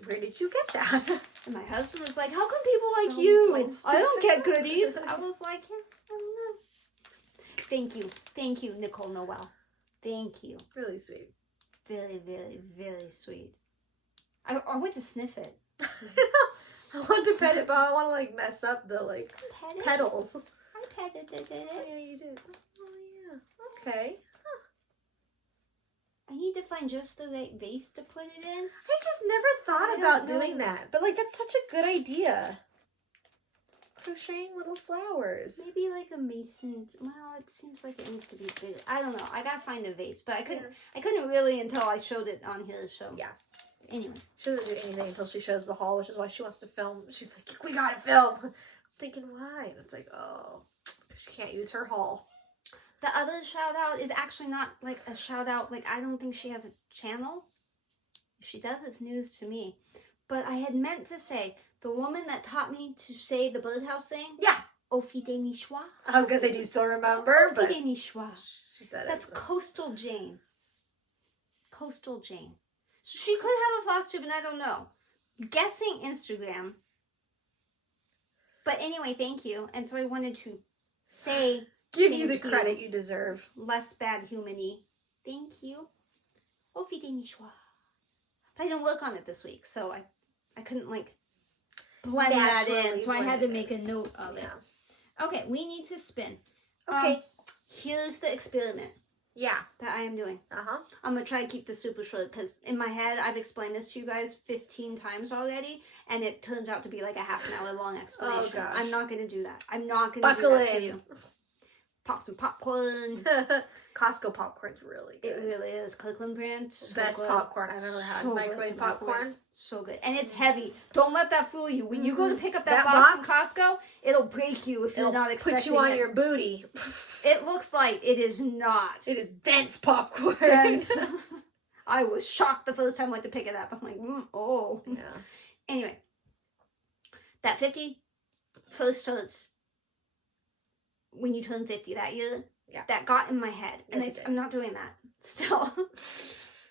where did you get that? And my husband was like, how come people like you? I don't get goodies. I was like, I don't know. Thank you. Thank you, Nicole Noelle. Thank you. Really sweet. Very, very, very sweet. I went to sniff it. I want to pet it, but I don't want to like mess up the like petals. I petted it. Oh yeah, you did. Oh yeah. Okay. Huh. I need to find just the right vase to put it in. I just never thought about doing that, but like that's such a good idea. Crocheting little flowers. Maybe like a mason. Well, it seems like it needs to be big. I don't know. I gotta find a vase, but I couldn't really until I showed it on here. So yeah. Anyway, she doesn't do anything until she shows the haul, which is why she wants to film. She's like, we gotta film. I'm thinking, why? And it's like, oh, she can't use her haul. The other shout out is actually not like a shout out. Like, I don't think she has a channel. If she does, it's news to me. But I had meant to say, the woman that taught me to say the birdhouse thing. Yeah. Ofide Nichois. I was gonna say, do you still remember? Ofide Nichois. She said that's it. So. Coastal Jane. Coastal Jane. So she could have a floss tube, and I don't know. Guessing Instagram. But anyway, thank you. And so I wanted to say, give you the credit you deserve. Less bad human-y. Thank you. Ofide Nichois. But I didn't work on it this week, so I couldn't like blend that in. So I had to make a note of it. Okay, we need to spin. Okay. Here's the experiment. Yeah. That I am doing. Uh-huh. I'm going to try to keep this super short because in my head, I've explained this to you guys 15 times already, and it turns out to be like a half an hour long explanation. Oh, gosh. I'm not going to do that. I'm not going to do that for you. Pop some popcorn. Costco popcorn's really good. It really is. Kirkland brand. So best good. Popcorn I've ever had. So microwave popcorn. So good. And it's heavy. Don't let that fool you. When you go to pick up that box from Costco, it'll break you if you're not expecting it. Put you on your booty. It looks like it is not. It is dense popcorn. Dense. I was shocked the first time I went to pick it up. I'm like, oh. Yeah. Anyway. That 50 first starts when you turn 50 that year. Yeah. That got in my head. And Yes, I'm not doing that. Still.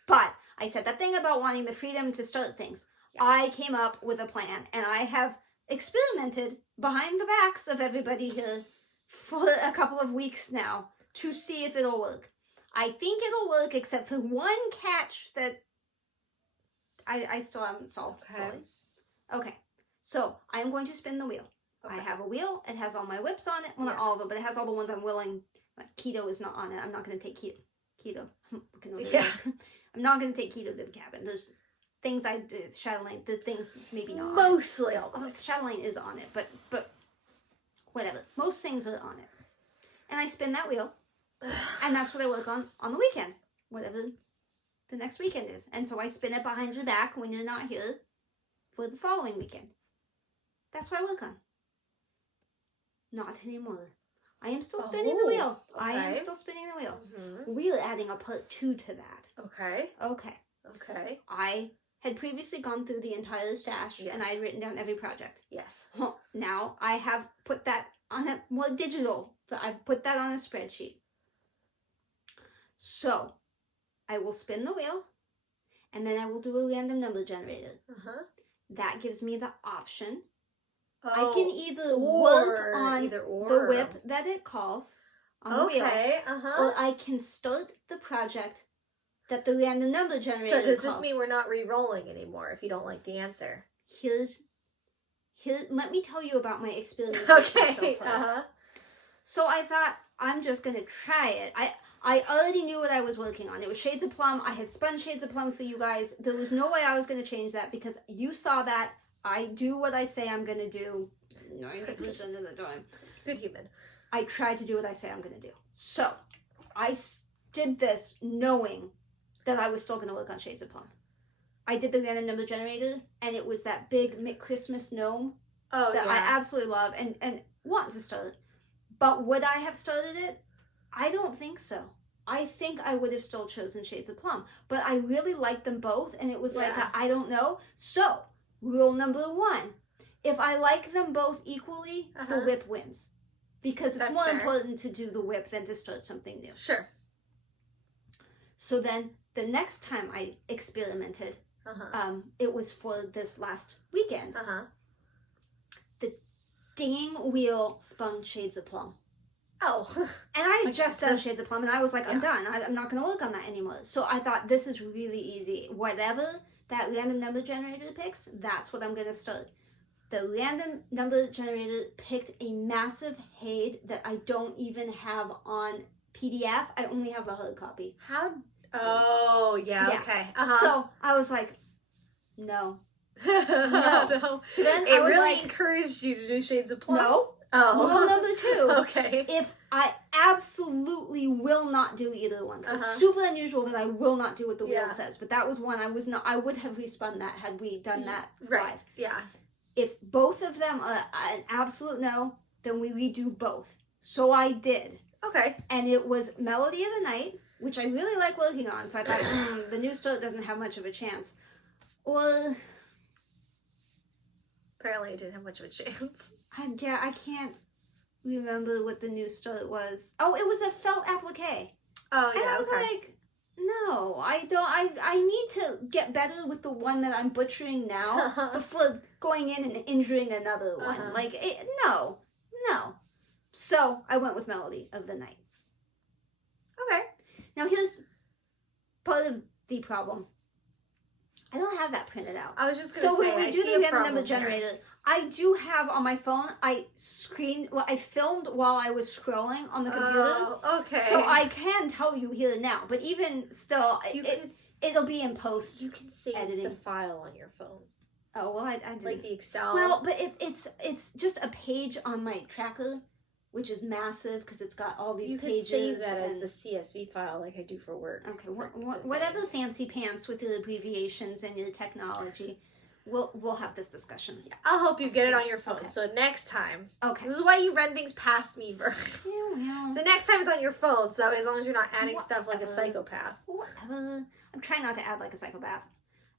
But I said that thing about wanting the freedom to start things. Yeah. I came up with a plan, and I have experimented behind the backs of everybody here for a couple of weeks now to see if it'll work. I think it'll work, except for one catch that I still haven't solved fully. Okay, so I'm going to spin the wheel. Okay. I have a wheel. It has all my WIPs on it. Well, not all of them, but it has all the ones I'm willing. Keto is not on it. I'm not going to take keto. Yeah. I'm not going to take keto to the cabin. There's things I did, Chatelaine, the things maybe not. Mostly all of it. Chatelaine is on it, but whatever. Most things are on it. And I spin that wheel, and that's what I work on the weekend, whatever the next weekend is. And so I spin it behind your back when you're not here for the following weekend. That's what I work on. Not anymore. I am still spinning the wheel. Okay. I am still spinning the wheel. Mm-hmm. We are adding a part 2 to that. Okay. Okay. I had previously gone through the entire stash, and I had written down every project. Yes. Well, now I have put that on a digital, but I put that on a spreadsheet. So I will spin the wheel, and then I will do a random number generator. That gives me the option. I can either work on the WIP that it calls on the wheel, or I can start the project that the random number generator calls. So does this mean we're not re-rolling anymore if you don't like the answer? Let me tell you about my experimentation so far. So I thought, I'm just going to try it. I already knew what I was working on. It was Shades of Plum. I had spun Shades of Plum for you guys. There was no way I was going to change that because you saw that. I do what I say I'm going to do 90% of the time. Good human. I try to do what I say I'm going to do. So, I did this knowing that I was still going to work on Shades of Plum. I did the random number generator, and it was that big Christmas gnome that I absolutely love and want to start. But would I have started it? I don't think so. I think I would have still chosen Shades of Plum. But I really liked them both, and it was like, I don't know. So, rule number 1. If I like them both equally, the WIP wins. Because it's more important to do the WIP than to start something new. Sure. So then, the next time I experimented, it was for this last weekend. The dang wheel spun Shades of Plum. Oh. And I had just done Shades of Plum, and I was like, I'm done. I'm not going to work on that anymore. So I thought, this is really easy. Whatever that random number generator picks, that's what I'm going to start. The random number generator picked a massive HAED that I don't even have on PDF. I only have the hard copy. How? Oh, yeah. Okay. So I was like, no. No. So then it I was really like, encouraged you to do Shades of Plum? No. Oh. Rule number 2. Okay. If I absolutely will not do either one. So it's super unusual that I will not do what the wheel says. But that was one I would have respun that had we done that live. Yeah. If both of them are an absolute no, then we redo both. So I did. Okay. And it was Melody of the Night, which I really like working on. So I thought, the new start doesn't have much of a chance. Or... Apparently it didn't have much of a chance. I can't remember what the new start was. Oh, it was a felt applique. Oh, yeah, and I was like, no, I don't. I need to get better with the one that I'm butchering now before going in and injuring another one. No. So I went with Melody of the Night. Okay. Now here's part of the problem. I don't have that printed out. I was just going to say, so when we do the random number generator, I do have on my phone, I filmed while I was scrolling on the computer. Oh, okay. So I can tell you here and now, but even still, it'll be in post. You can save editing. the file on your phone. Oh, well, I didn't. Like the Excel. Well, but it's just a page on my tracker, which is massive because it's got all these pages. You can save that as the CSV file like I do for work. Okay, whatever fancy pants with your abbreviations and your technology, we'll have this discussion. Yeah, I'll help you get it on your phone. Okay. So next time. Okay. This is why you run things past me first. So next time it's on your phone, so as long as you're not adding stuff like a psychopath. Whatever. I'm trying not to add like a psychopath.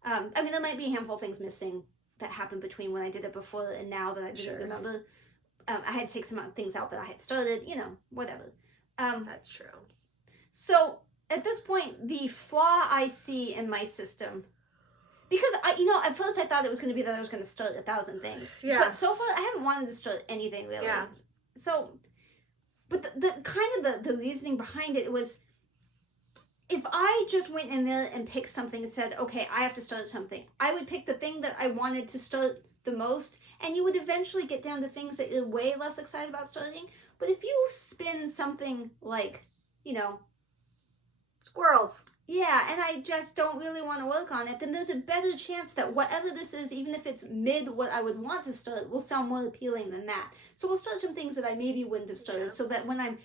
There might be a handful of things missing that happened between when I did it before and now that I didn't remember. I had to take some things out that I had started, whatever. That's true. So at this point, the flaw I see in my system, because at first I thought it was going to be that I was going to start 1,000 things. Yeah. But so far, I haven't wanted to start anything really. Yeah. So, but the kind of the reasoning behind it was, if I just went in there and picked something and said, okay, I have to start something, I would pick the thing that I wanted to start the most, and you would eventually get down to things that you're way less excited about starting. But if you spin something like, Squirrels. yeah, and I just don't really want to work on it, then there's a better chance that whatever this is, even if it's mid what I would want to start, will sound more appealing than that. So we'll start some things that I maybe wouldn't have started, so that when I'm,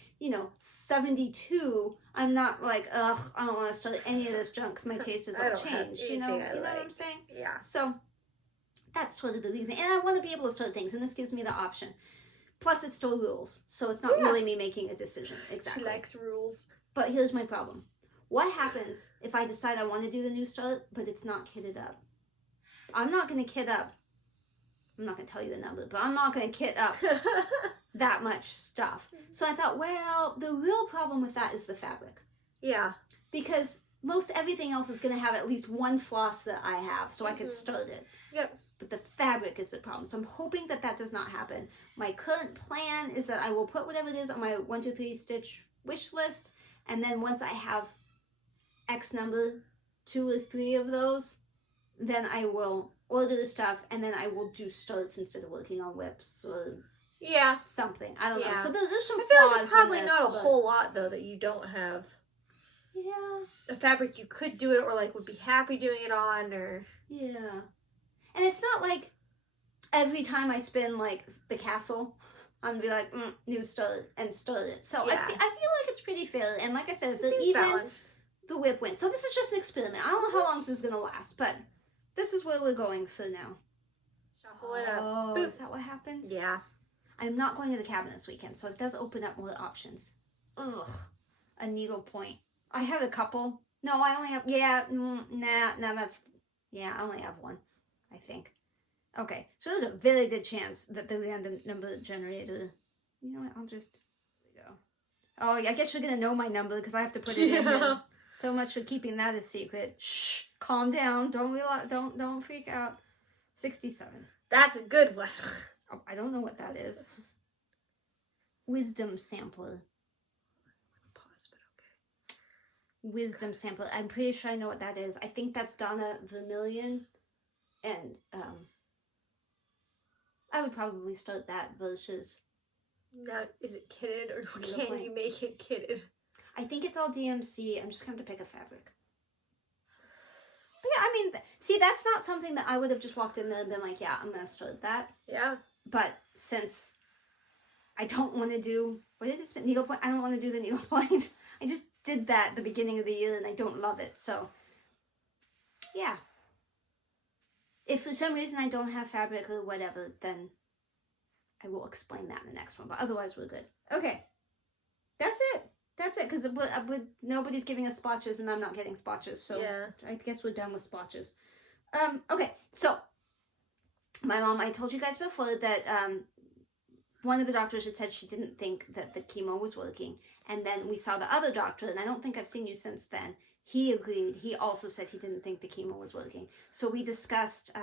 72, I'm not like, ugh, I don't want to start any of this junk because my taste has all changed. You know what I'm saying? Yeah. So that's sort of the reason. And I want to be able to start things, and this gives me the option. Plus, it's still rules, so it's not really me making a decision. Exactly. She likes rules. But here's my problem. What happens if I decide I want to do the new start, but it's not kitted up? I'm not going to kit up. I'm not going to tell you the number, but I'm not going to kit up that much stuff. So I thought, well, the real problem with that is the fabric. Yeah. Because most everything else is going to have at least one floss that I have, so I could start it. Yep. But the fabric is the problem. So I'm hoping that does not happen. My current plan is that I will put whatever it is on my 1, 2, 3 stitch wish list. And then once I have X number, 2 or 3 of those, then I will order the stuff, and then I will do starts instead of working on whips or something. I don't know. So there's some I feel flaws like there's probably in this, not a whole lot, though, that you don't have. Yeah. A fabric you could do it, or like would be happy doing it on, or... Yeah. And it's not like every time I spin like the castle, I'm gonna be like, new start, and start it. So I feel like it's pretty fair. And like I said, if they're even, balanced. The whip wins. So this is just an experiment. I don't know how long this is gonna last, but this is where we're going for now. Shuffle it up. Oh, Boop. is that what happens? Yeah. I'm not going to the cabin this weekend, so it does open up more options. Ugh. A needle point. I have a couple. No, I only have, I only have one, I think. Okay, so there's a very good chance that the random number generator, you know what, there we go. Oh, I guess you're going to know my number because I have to put it in here. So much for keeping that a secret. Shh, calm down. Don't freak out. 67. That's a good one. Oh, I don't know what that is. Wisdom sampler. Pause, but okay. Wisdom sampler. I'm pretty sure I know what that is. I think that's Donna Vermillion. And I would probably start that versus... Now, is it kitted, or can you make it kitted? I think it's all DMC. I'm just going to pick a fabric. But yeah, I mean, see, that's not something that I would have just walked in there and been like, yeah, I'm going to start that. Yeah. But since I don't want to do, what did it spin? Needlepoint? I don't want to do the needlepoint. I just did that at the beginning of the year and I don't love it. So, yeah. If for some reason I don't have fabric or whatever, then I will explain that in the next one. But otherwise, we're good. Okay. That's it. That's it, because nobody's giving us splotches and I'm not getting splotches, so I guess we're done with splotches. Okay, so my mom, I told you guys before that one of the doctors had said she didn't think that the chemo was working, and then we saw the other doctor, and I don't think I've seen you since then. He agreed. He also said he didn't think the chemo was working. So we discussed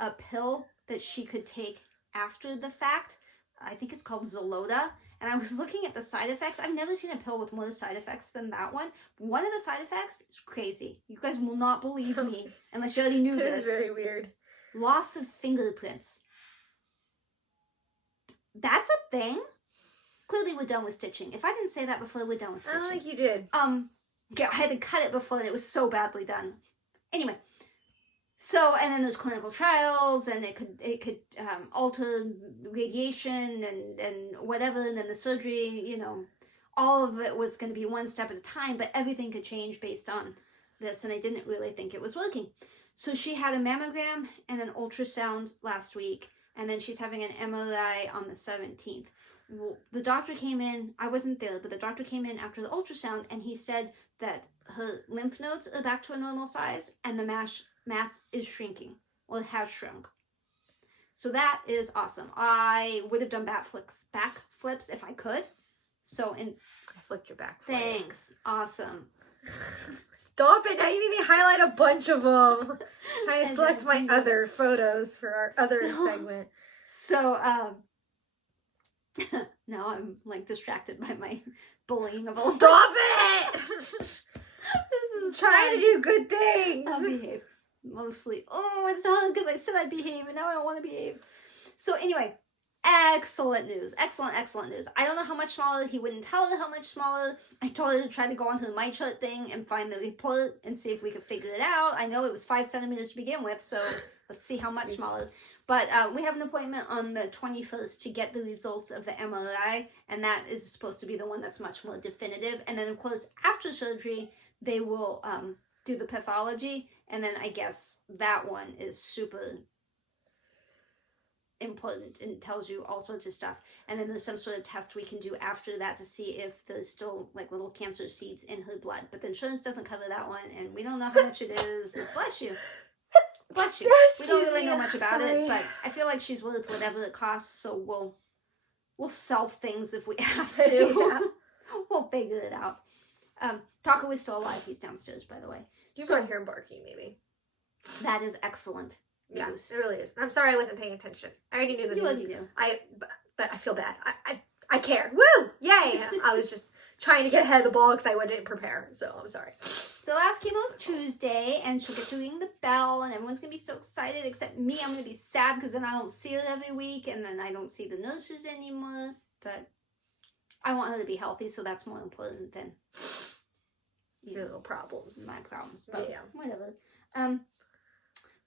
a pill that she could take after the fact. I think it's called Zolota. And I was looking at the side effects. I've never seen a pill with more side effects than that one. One of the side effects is crazy. You guys will not believe me unless you already knew this. It's very weird. Loss of fingerprints. That's a thing? Clearly we're done with stitching. If I didn't say that before, we're done with stitching. I don't think you did. Yeah, I had to cut it before and it was so badly done. Anyway. So, and then there's clinical trials, and it could alter radiation and whatever, and then the surgery, all of it was going to be one step at a time, but everything could change based on this, and I didn't really think it was working. So she had a mammogram and an ultrasound last week, and then she's having an MRI on the 17th. Well, the doctor came in, I wasn't there, but the doctor came in after the ultrasound, and he said that her lymph nodes are back to a normal size, and the mass is shrinking, or it has shrunk. So that is awesome. I would have done back flips if I could. So I flipped your back. Thanks. Awesome. Stop it! Now you made me highlight a bunch of them. Trying to select my other photos for our other segment. So, now I'm like distracted by my bullying of all. Stop it! This is trying to do good things. I'll behave. Mostly. Oh, it's hard because I said I'd behave and now I don't want to behave. So anyway, excellent news. Excellent news. I don't know how much smaller. He wouldn't tell her how much smaller. I told her to try to go onto the My Chart thing and find the report and see if we could figure it out. I know it was 5 centimeters to begin with, so let's see how much smaller. But we have an appointment on the 21st to get the results of the MRI, and that is supposed to be the one that's much more definitive. And then, of course, after surgery, they will do the pathology, and then I guess that one is super important and tells you all sorts of stuff. And then there's some sort of test we can do after that to see if there's still like little cancer seeds in her blood. But the insurance doesn't cover that one, and we don't know how much it is. Bless you. Bless you. We don't really know much about it, but I feel like she's worth whatever it costs, so we'll sell things if we have to. Yeah. We'll figure it out. Taco is still alive. He's downstairs, by the way. You probably hear him barking, maybe. That is excellent Yeah, news. it really is. I'm sorry I wasn't paying attention. I already knew the You news. already knew. But I feel bad. I care. Woo! Yay! I was just trying to get ahead of the ball because I didn't prepare, so I'm sorry. So last chemo's Tuesday, and she'll get to ring the bell, and everyone's going to be so excited, except me. I'm going to be sad because then I don't see her every week, and then I don't see the nurses anymore. But I want her to be healthy, so that's more important than Your little problems. my problems. But Yeah. whatever.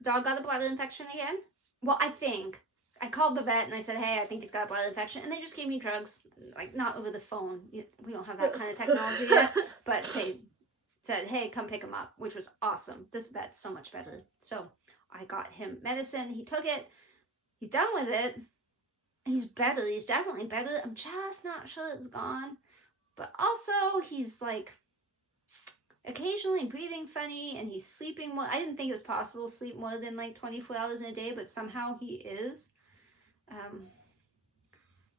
Dog got a bladder infection again. Well, I think. I called the vet and I said, hey, I think he's got a bladder infection. And they just gave me drugs. Like, not over the phone. We don't have that kind of technology yet. But they said, hey, come pick him up, which was awesome. This vet's so much better. So I got him medicine. He took it. He's done with it. He's better. He's definitely better. I'm just not sure it's gone. But also, he's like occasionally breathing funny and he's sleeping more. I didn't think it was possible to sleep more than like 24 hours in a day, but somehow he is.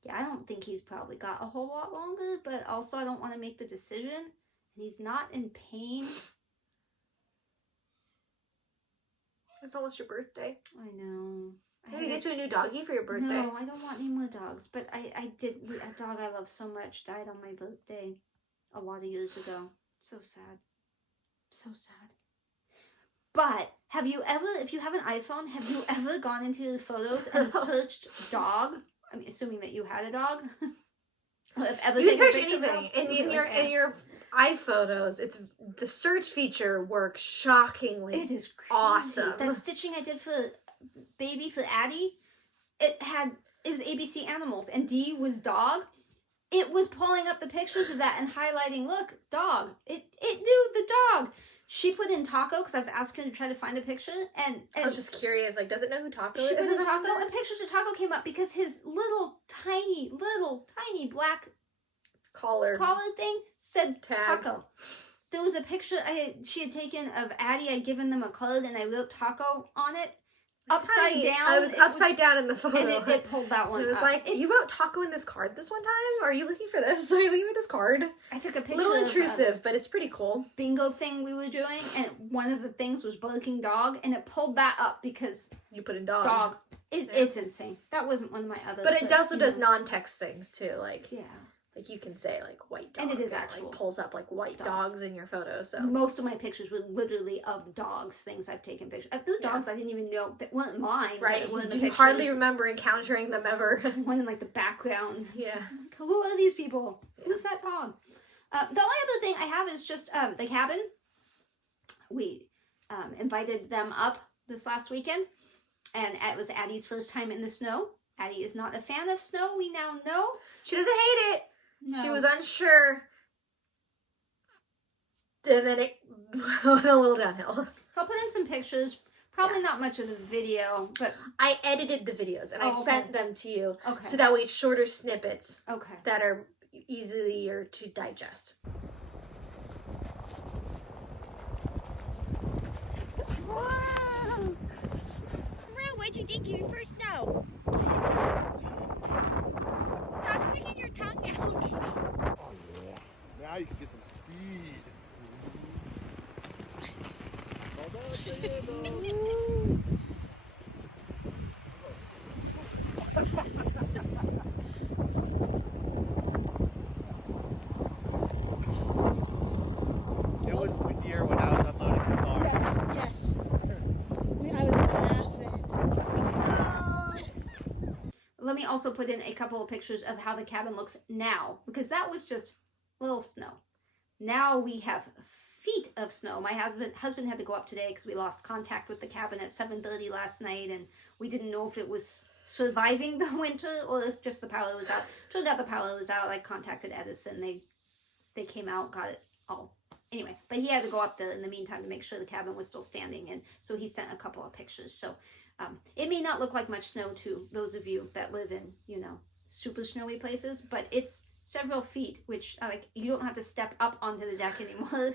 Yeah, I don't think he's probably got a whole lot longer, but also I don't want to make the decision. He's not in pain. It's almost your birthday. I know. Did I get you a new doggie for your birthday? No, I don't want any more dogs, but I did. A dog I love so much died on my birthday a lot of years ago. So sad. So sad. But have you ever, if you have an iPhone, have you ever gone into your photos and searched dog? I mean, assuming that you had a dog. Or if ever You can taken a search picture of anything. it? In your iPhotos, it's the search feature works shockingly. It is crazy. Awesome. That stitching I did for baby for Addie, it was ABC Animals and D was dog. It was pulling up the pictures of that and highlighting, look, dog. It knew the dog. She put in Taco because I was asking her to try to find a picture, and I was just curious, like, does it know who Taco is? She put in Taco, and pictures of Taco came up because his little tiny black collar thing said tag. Taco. There was a picture she had taken of Addie. I'd given them a card, and I wrote Taco on it. Upside down. I was upside down in the photo. And it pulled that one It was up. like, you wrote Taco in this card this one time? Are you looking for this? Are you looking for this card? I took a picture. A little intrusive, of but it's pretty cool. Bingo thing we were doing, and one of the things was barking dog, and it pulled that up because you put in dog. Dog. It's insane. That wasn't one of my other. But it also does non-text things too, like yeah. Like you can say like white dog. And it is that, actual like, pulls up like white dogs in your photo. So most of my pictures were literally of dogs, things I've taken pictures. There were dogs I didn't even know that weren't mine. Right. That were in the you pictures. hardly remember encountering them ever. One in like the background. Yeah. Like, who are these people? Yeah. Who's that dog? The only other thing I have is just the cabin. We invited them up this last weekend, and it was Addie's first time in the snow. Addie is not a fan of snow. We now know. She doesn't hate it. No. She was unsure. And then it went a little downhill. So I'll put in some pictures. Probably not much of the video, but I edited the videos and I sent them to you. Okay. So that way it's shorter snippets. Okay. That are easier to digest. Wow! What'd you think of your first snow? Stop sticking your tongue out. Oh yeah. Now you can get some speed. It was windier when I was uploading the car. Yes. I was laughing. Let me also put in a couple of pictures of how the cabin looks now, because that was just little snow. Now we have feet of snow. My husband had to go up today because we lost contact with the cabin at 7:30 last night, and we didn't know if it was surviving the winter or if just the power was out. Turned out the power was out. I contacted Edison. They came out, got it all. Anyway, but he had to go up there in the meantime to make sure the cabin was still standing, and so he sent a couple of pictures. So it may not look like much snow to those of you that live in, super snowy places, but it's several feet, which you don't have to step up onto the deck anymore.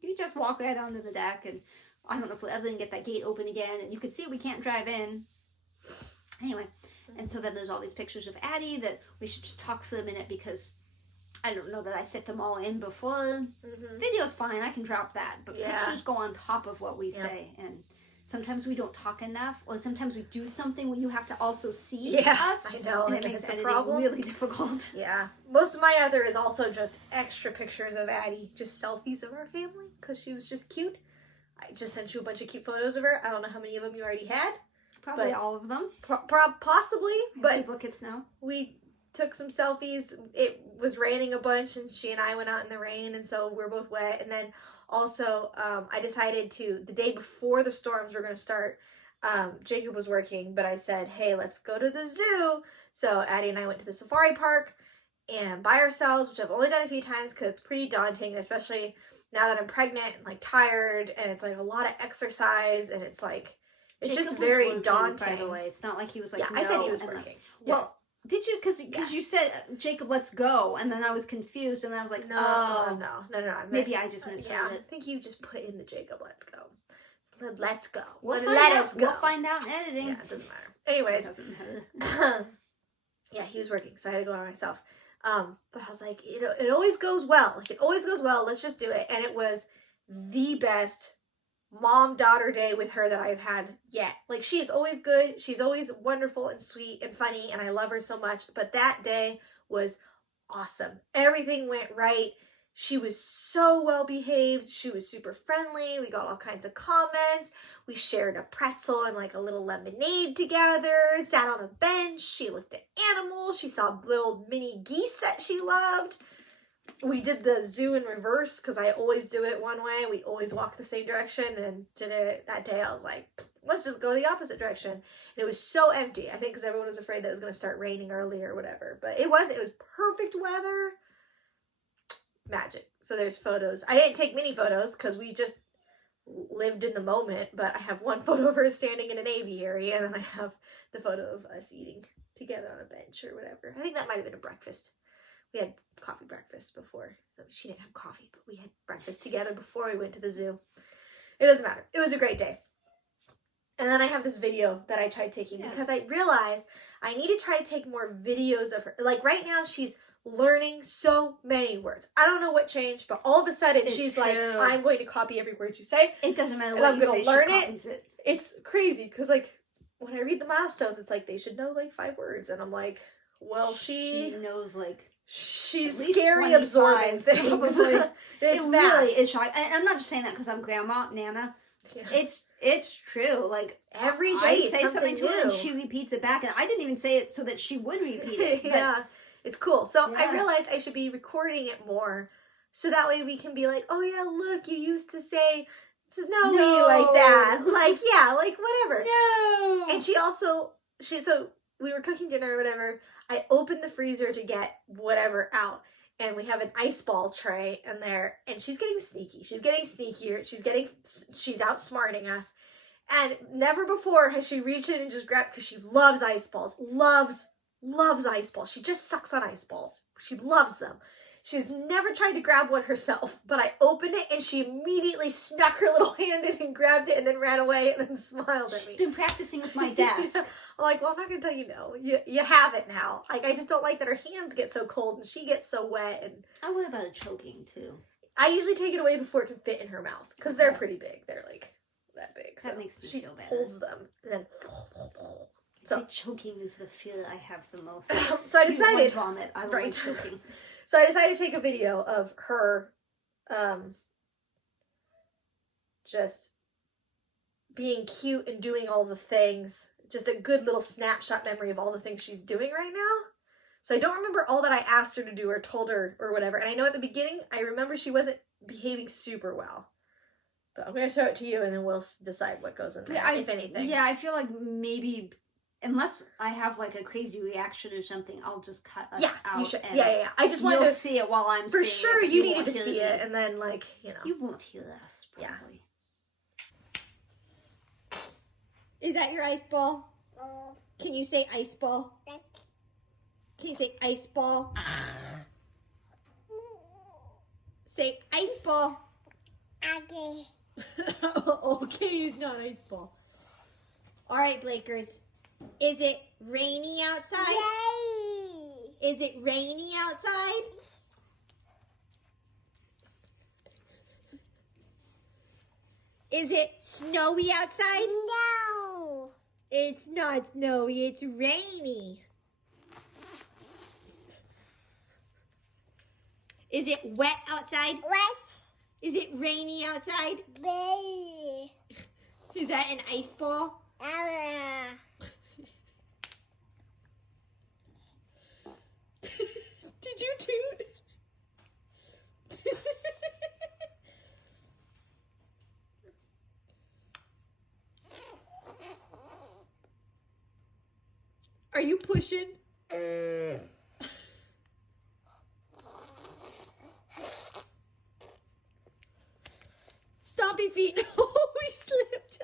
You just walk right onto the deck, and I don't know if we'll ever get that gate open again, and you can see we can't drive in. Anyway, and so then there's all these pictures of Addie that we should just talk for a minute, because I don't know that I fit them all in before. Video's fine, I can drop that, but pictures go on top of what we say, and sometimes we don't talk enough, or sometimes we do something where you have to also see us. I know, and it makes editing really difficult. Yeah. Most of my other is also just extra pictures of Addie, just selfies of our family, because she was just cute. I just sent you a bunch of cute photos of her. I don't know how many of them you already had. Probably all of them. Possibly, but duplicates now. We took some selfies. It was raining a bunch, and she and I went out in the rain, and so we're both wet. And then also, I decided the day before the storms were going to start, Jacob was working, but I said, hey, let's go to the zoo. So Addie and I went to the safari park and by ourselves, which I've only done a few times because it's pretty daunting, especially now that I'm pregnant and tired, and it's a lot of exercise, and it's it's Jacob just very working, daunting. By the way, it's not like he was no, I said he was working. Well, did you? Because you said, Jacob, let's go, and then I was confused, and I was like, no. Maybe I just misheard it. I think you just put in the Jacob, let's go. Let's go. Let us go. We'll find out in editing. Yeah, it doesn't matter. Anyways. It doesn't matter. Yeah, he was working, so I had to go by myself. But I was like, it always goes well. It always goes well. Let's just do it. And it was the best mom-daughter day with her that I've had yet. She is always good. She's always wonderful and sweet and funny, and I love her so much. But that day was awesome. Everything went right. She was so well behaved. She was super friendly. We got all kinds of comments. We shared a pretzel and a little lemonade together. Sat on a bench. She looked at animals. She saw little mini geese that she loved. We did the zoo in reverse because I always do it one way. We always walk the same direction, and that day I was like, let's just go the opposite direction. And it was so empty. I think because everyone was afraid that it was going to start raining early or whatever. But it was perfect weather. Magic. So there's photos. I didn't take many photos because we just lived in the moment, but I have one photo of her standing in an aviary, and then I have the photo of us eating together on a bench or whatever. I think that might have been a breakfast. We had coffee breakfast before. She didn't have coffee, but we had breakfast together before we went to the zoo. It doesn't matter. It was a great day. And then I have this video that I tried taking because I realized I need to try to take more videos of her. Right now, she's learning so many words. I don't know what changed, but all of a sudden she's true. I'm going to copy every word you say. It doesn't matter what you say, she copies it. It's crazy because when I read the milestones, it's they should know 5 words, and I'm like, well, she knows she's scary absorbing things. It's it fast. Really is shocking. And I'm not just saying that because I'm Grandma Nana. Yeah. It's true. Every day I say something to her and she repeats it back, and I didn't even say it so that she would repeat it. Yeah, it's cool. So I realized I should be recording it more, so that way we can be oh yeah, look, you used to say snowy like that, whatever. No. And so we were cooking dinner or whatever. I opened the freezer to get whatever out, and we have an ice ball tray in there, and she's getting sneaky. She's getting sneakier. She's outsmarting us. And never before has she reached in and just grabbed, because she loves ice balls. Loves ice balls. She just sucks on ice balls. She loves them. She's never tried to grab one herself, but I opened it and she immediately snuck her little hand in and grabbed it and then ran away and then smiled at me. She's been practicing with my desk. I'm well, I'm not going to tell you no. You have it now. I just don't like that her hands get so cold and she gets so wet. And I worry about her choking too. I usually take it away before it can fit in her mouth because they're pretty big. They're like that big. That so makes me she feel better. holds them and then. So choking is the fear I have the most. So I You decided. want vomit. I don't Right. like choking. So I decided to take a video of her, just being cute and doing all the things. Just a good little snapshot memory of all the things she's doing right now. So I don't remember all that I asked her to do or told her or whatever. And I know at the beginning, I remember she wasn't behaving super well. But I'm going to show it to you and then we'll decide what goes in there, if anything. Yeah, I feel like maybe, unless I have like a crazy reaction or something, I'll just cut us out. You should. And Yeah. I just wanted to see it while I'm for seeing sure it. But you won't needed to hear see me. it and then like, You won't hear us, Yeah. probably. Is that your ice ball? Can you say ice ball? Can you say ice ball? Say ice ball. Okay. Okay, it's not ice ball. All right, Blakers. Is it rainy outside? Yay! Is it rainy outside? Is it snowy outside? No. It's not snowy, it's rainy. Is it wet outside? Wet. Is it rainy outside? Rainy. Is that an ice ball? Did you toot? Are you pushing? Stompy feet. Oh, we slipped.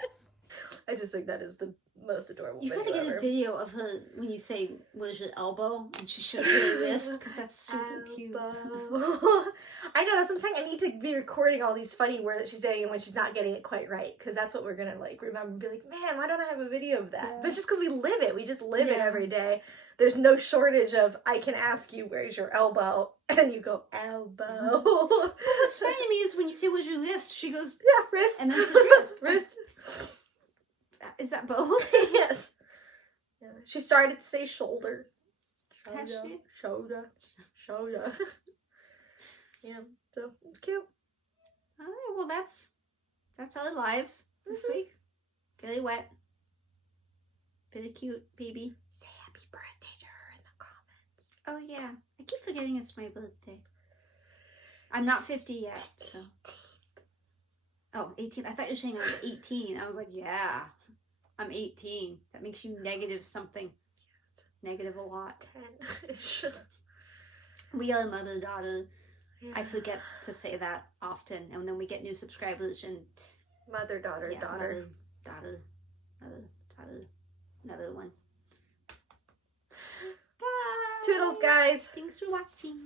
I just think that is the most adorable You video gotta get ever. a video of her when you say, where's your elbow? And she shows her wrist, because that's super cute. I know, that's what I'm saying. I need to be recording all these funny words that she's saying and when she's not getting it quite right, because that's what we're gonna like remember and be like, man, why don't I have a video of that? Yeah. But it's just because we live it. We just live it Yeah. every day. There's no shortage of, I can ask you, where's your elbow? And you go, elbow. What's funny to me is when you say, where's your wrist? She goes, Yeah, wrist. and then it's wrist. Wrist. Is that both? Yes. Yeah. She started to say shoulder. Has she? Shoulder. Shoulder. Yeah, so it's cute. All right, well, that's our lives this week. Very wet. Very cute, baby. Say happy birthday to her in the comments. Oh, yeah. I keep forgetting it's my birthday. I'm not 50 yet, so. Oh, 18. I thought you were saying I was 18. I was like, yeah, I'm 18. That makes you negative something. Negative a lot. 10. We are mother-daughter. Yeah. I forget to say that often. And then we get new subscribers and... Mother, daughter, yeah, daughter. Mother, daughter, another one. Bye! Toodles, guys. Thanks for watching.